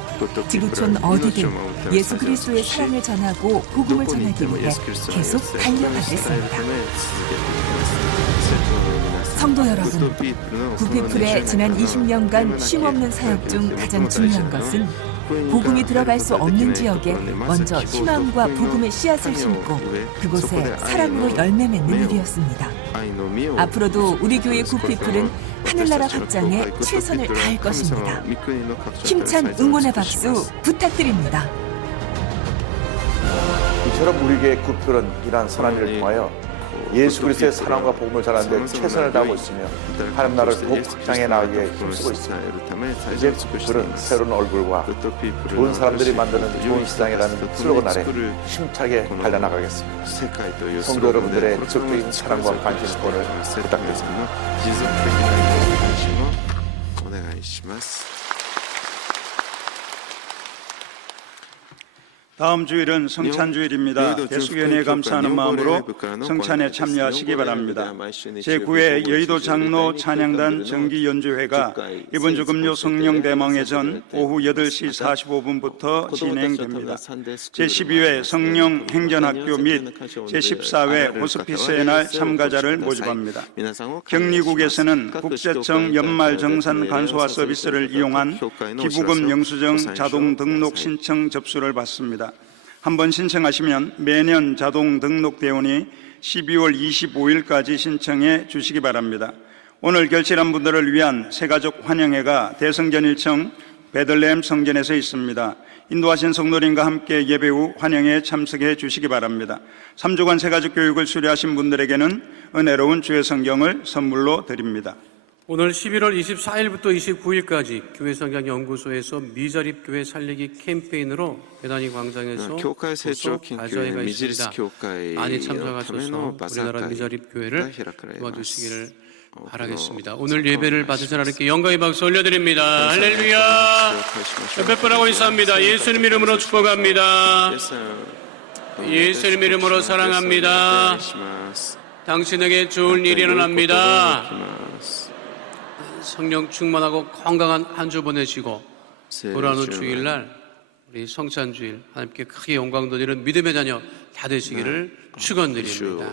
지구촌 어디든 예수 그리스도의 사랑을 전하고 복음을 전하기 위해 계속 달려가겠습니다. 성도 여러분, 굿피플의 지난 20년간 쉼없는 사역 중 가장 중요한 것은 복음이 들어갈 수 없는 지역에 먼저 희망과 복음의 씨앗을 심고 그곳에 사랑으로 열매 맺는 일이었습니다. 앞으로도 우리 교회 굿피플은 하늘나라 확장에 최선을 다할 것입니다. 힘찬 응원의 박수 부탁드립니다. 이처럼 우리 교회 굿피플은 이러한 선한 일을 통하여 예수 그리스도의 사랑과 복음을 전하는 데 최선을 다하고 있으며 하나님 나라를 더욱 확장해 나가기 위해 힘쓰고 있습니다. 이제 그들은 새로운 얼굴과 좋은 사람들이 만드는 좋은 시장이라는 슬로건 아래 힘차게 달려나가겠습니다. 성도 여러분들의 지속적인 사랑과 관심 권을 부탁드립니다. 다음 주일은 성찬주일입니다. 대수견에 감사하는 마음으로 성찬에 참여하시기 바랍니다. 제9회 여의도 장로 찬양단 정기연주회가 이번 주 금요 성령대망회전 오후 8시 45분부터 진행됩니다. 제12회 성령행전학교 및 제14회 호스피스의 날 참가자를 모집합니다. 격리국에서는 국세청 연말정산 간소화 서비스를 이용한 기부금 영수증 자동 등록 신청 접수를 받습니다. 한번 신청하시면 매년 자동 등록되오니 12월 25일까지 신청해 주시기 바랍니다. 오늘 결실한 분들을 위한 새가족 환영회가 대성전 1층 베들레헴 성전에서 있습니다. 인도하신 성도님과 함께 예배 후 환영회에 참석해 주시기 바랍니다. 3주간 새가족 교육을 수료하신 분들에게는 은혜로운 주의 성경을 선물로 드립니다. 오늘 11월 24일부터 29일까지 교회성경연구소에서 미자립 교회 살리기 캠페인으로 배단위 광장에서 도서 가자회가 있습니다. 많이 참석하셔서 우리나라 미자립 교회를 도와주시기를 바라겠습니다. 오늘 예배를 받으신 하나님께 영광의 박수 올려드립니다. 할렐루야. 뵙보라고 인사합니다. 예수님 이름으로 축복합니다. 예수님 이름으로 사랑합니다. 당신에게 좋은 일이 일어납니다. 성령 충만하고 건강한 한 주 보내시고 돌아오는 주일날 우리 성찬주일 하나님께 크게 영광 돌리는 믿음의 자녀 다 되시기를 축원드립니다.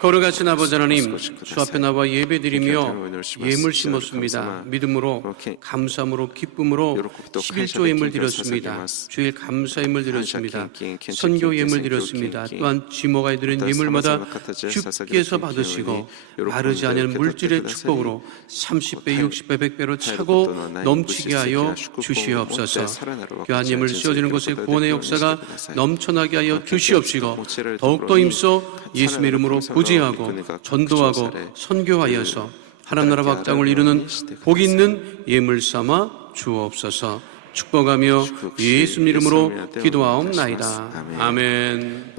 거룩하신 아버지 하나님, 주 앞에 나와 예배드리며 예물 심었습니다. 믿음으로, 감사함으로, 기쁨으로 11조 예물 드렸습니다. 주일 감사 예물 드렸습니다. 선교 예물 드렸습니다. 또한 지모가 드린 예물마다 주께서 받으시고 마르지 않은 물질의 축복으로 30배, 60배, 100배로 차고 넘치게 하여 주시옵소서. 귀한 예물 씌워지는 곳에 구원의 역사가 넘쳐나게 하여 주시옵시고 더욱더 힘써 예수의 이름으로 구제하고 전도하고 선교하여서 하나님 나라 확장을 이루는 복 있는 예물 삼아 주옵소서. 축복하며 예수님 이름으로 기도하옵나이다. 아멘.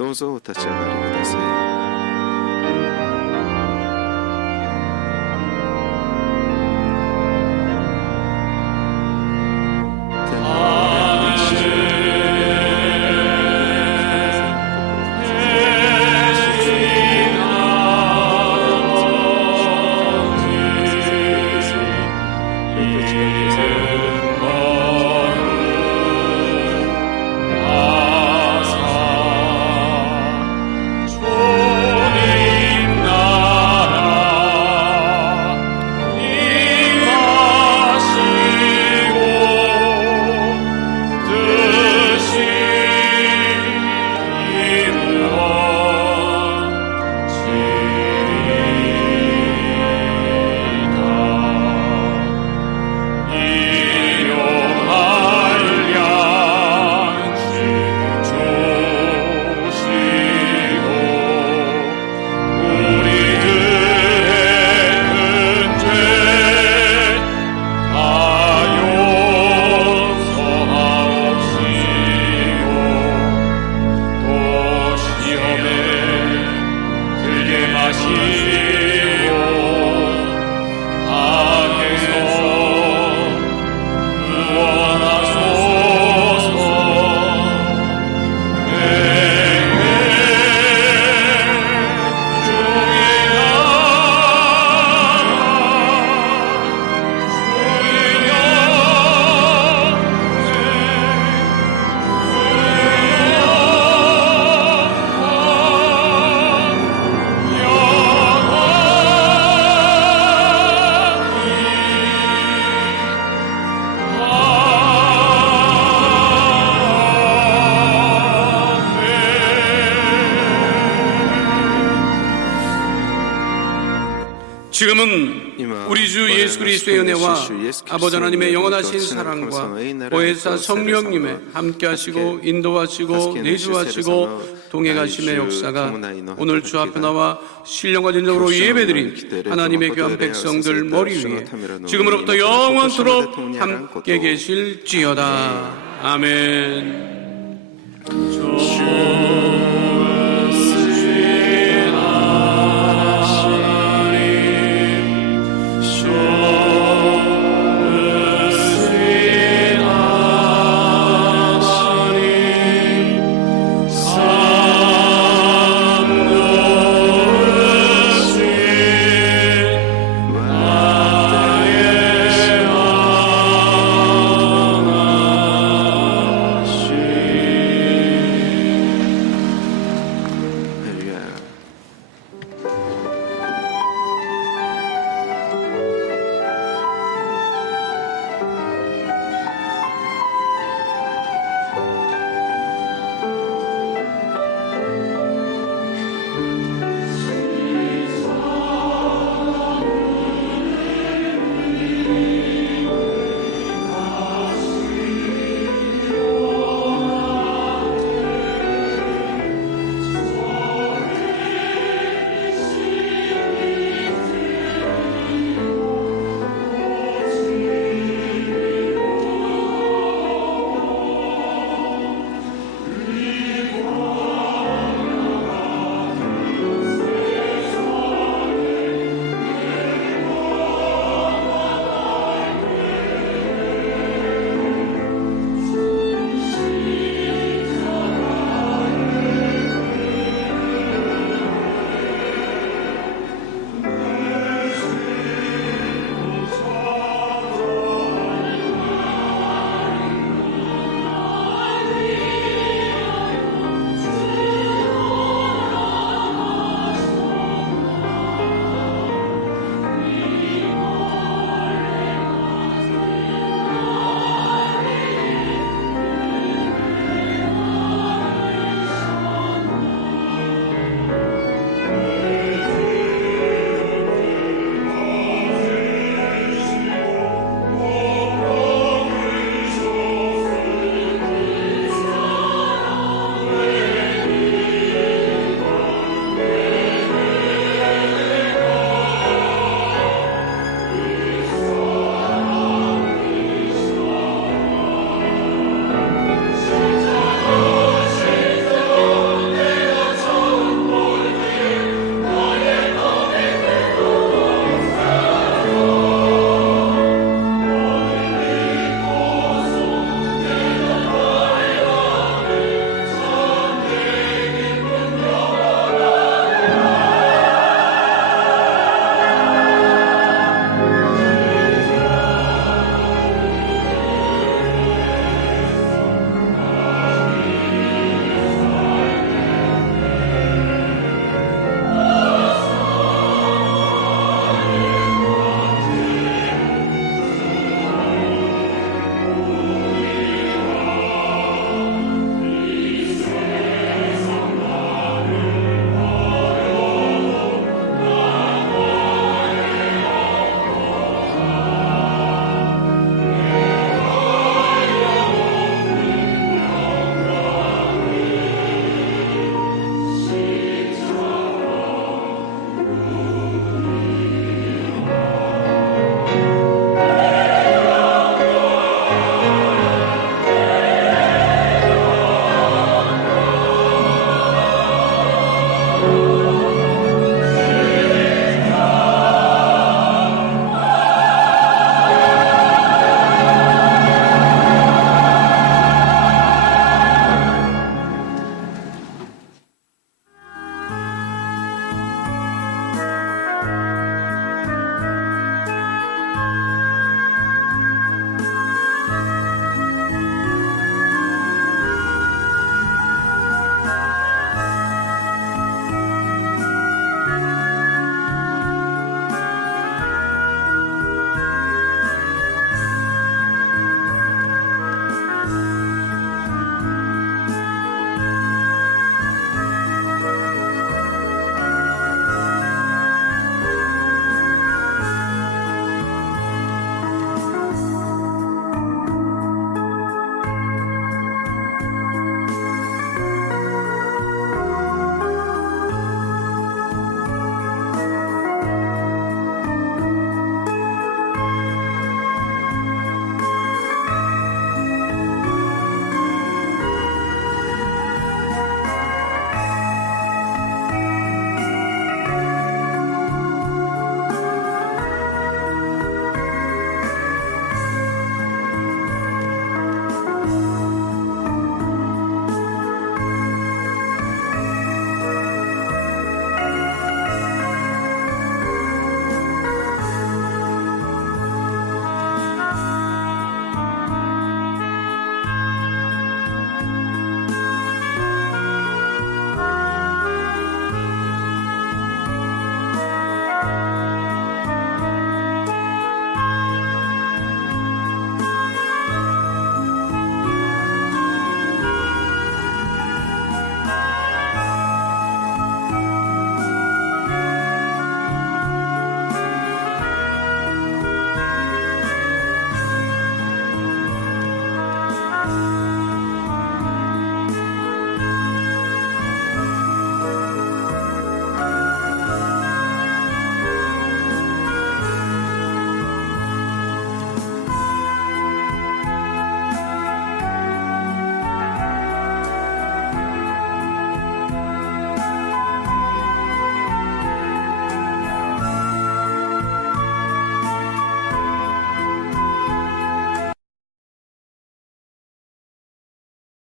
지금은 우리 주 예수 그리스도의 은혜와 아버지 하나님의 영원하신 사랑과 보혜사 성령님의 함께하시고 인도하시고 내주하시고 동행하심의 역사가 오늘 주 앞에 나와 신령과 진정으로 예배드린 하나님의 귀한 백성들 머리 위에 지금으로부터 영원토록 함께 계실지어다. 아멘.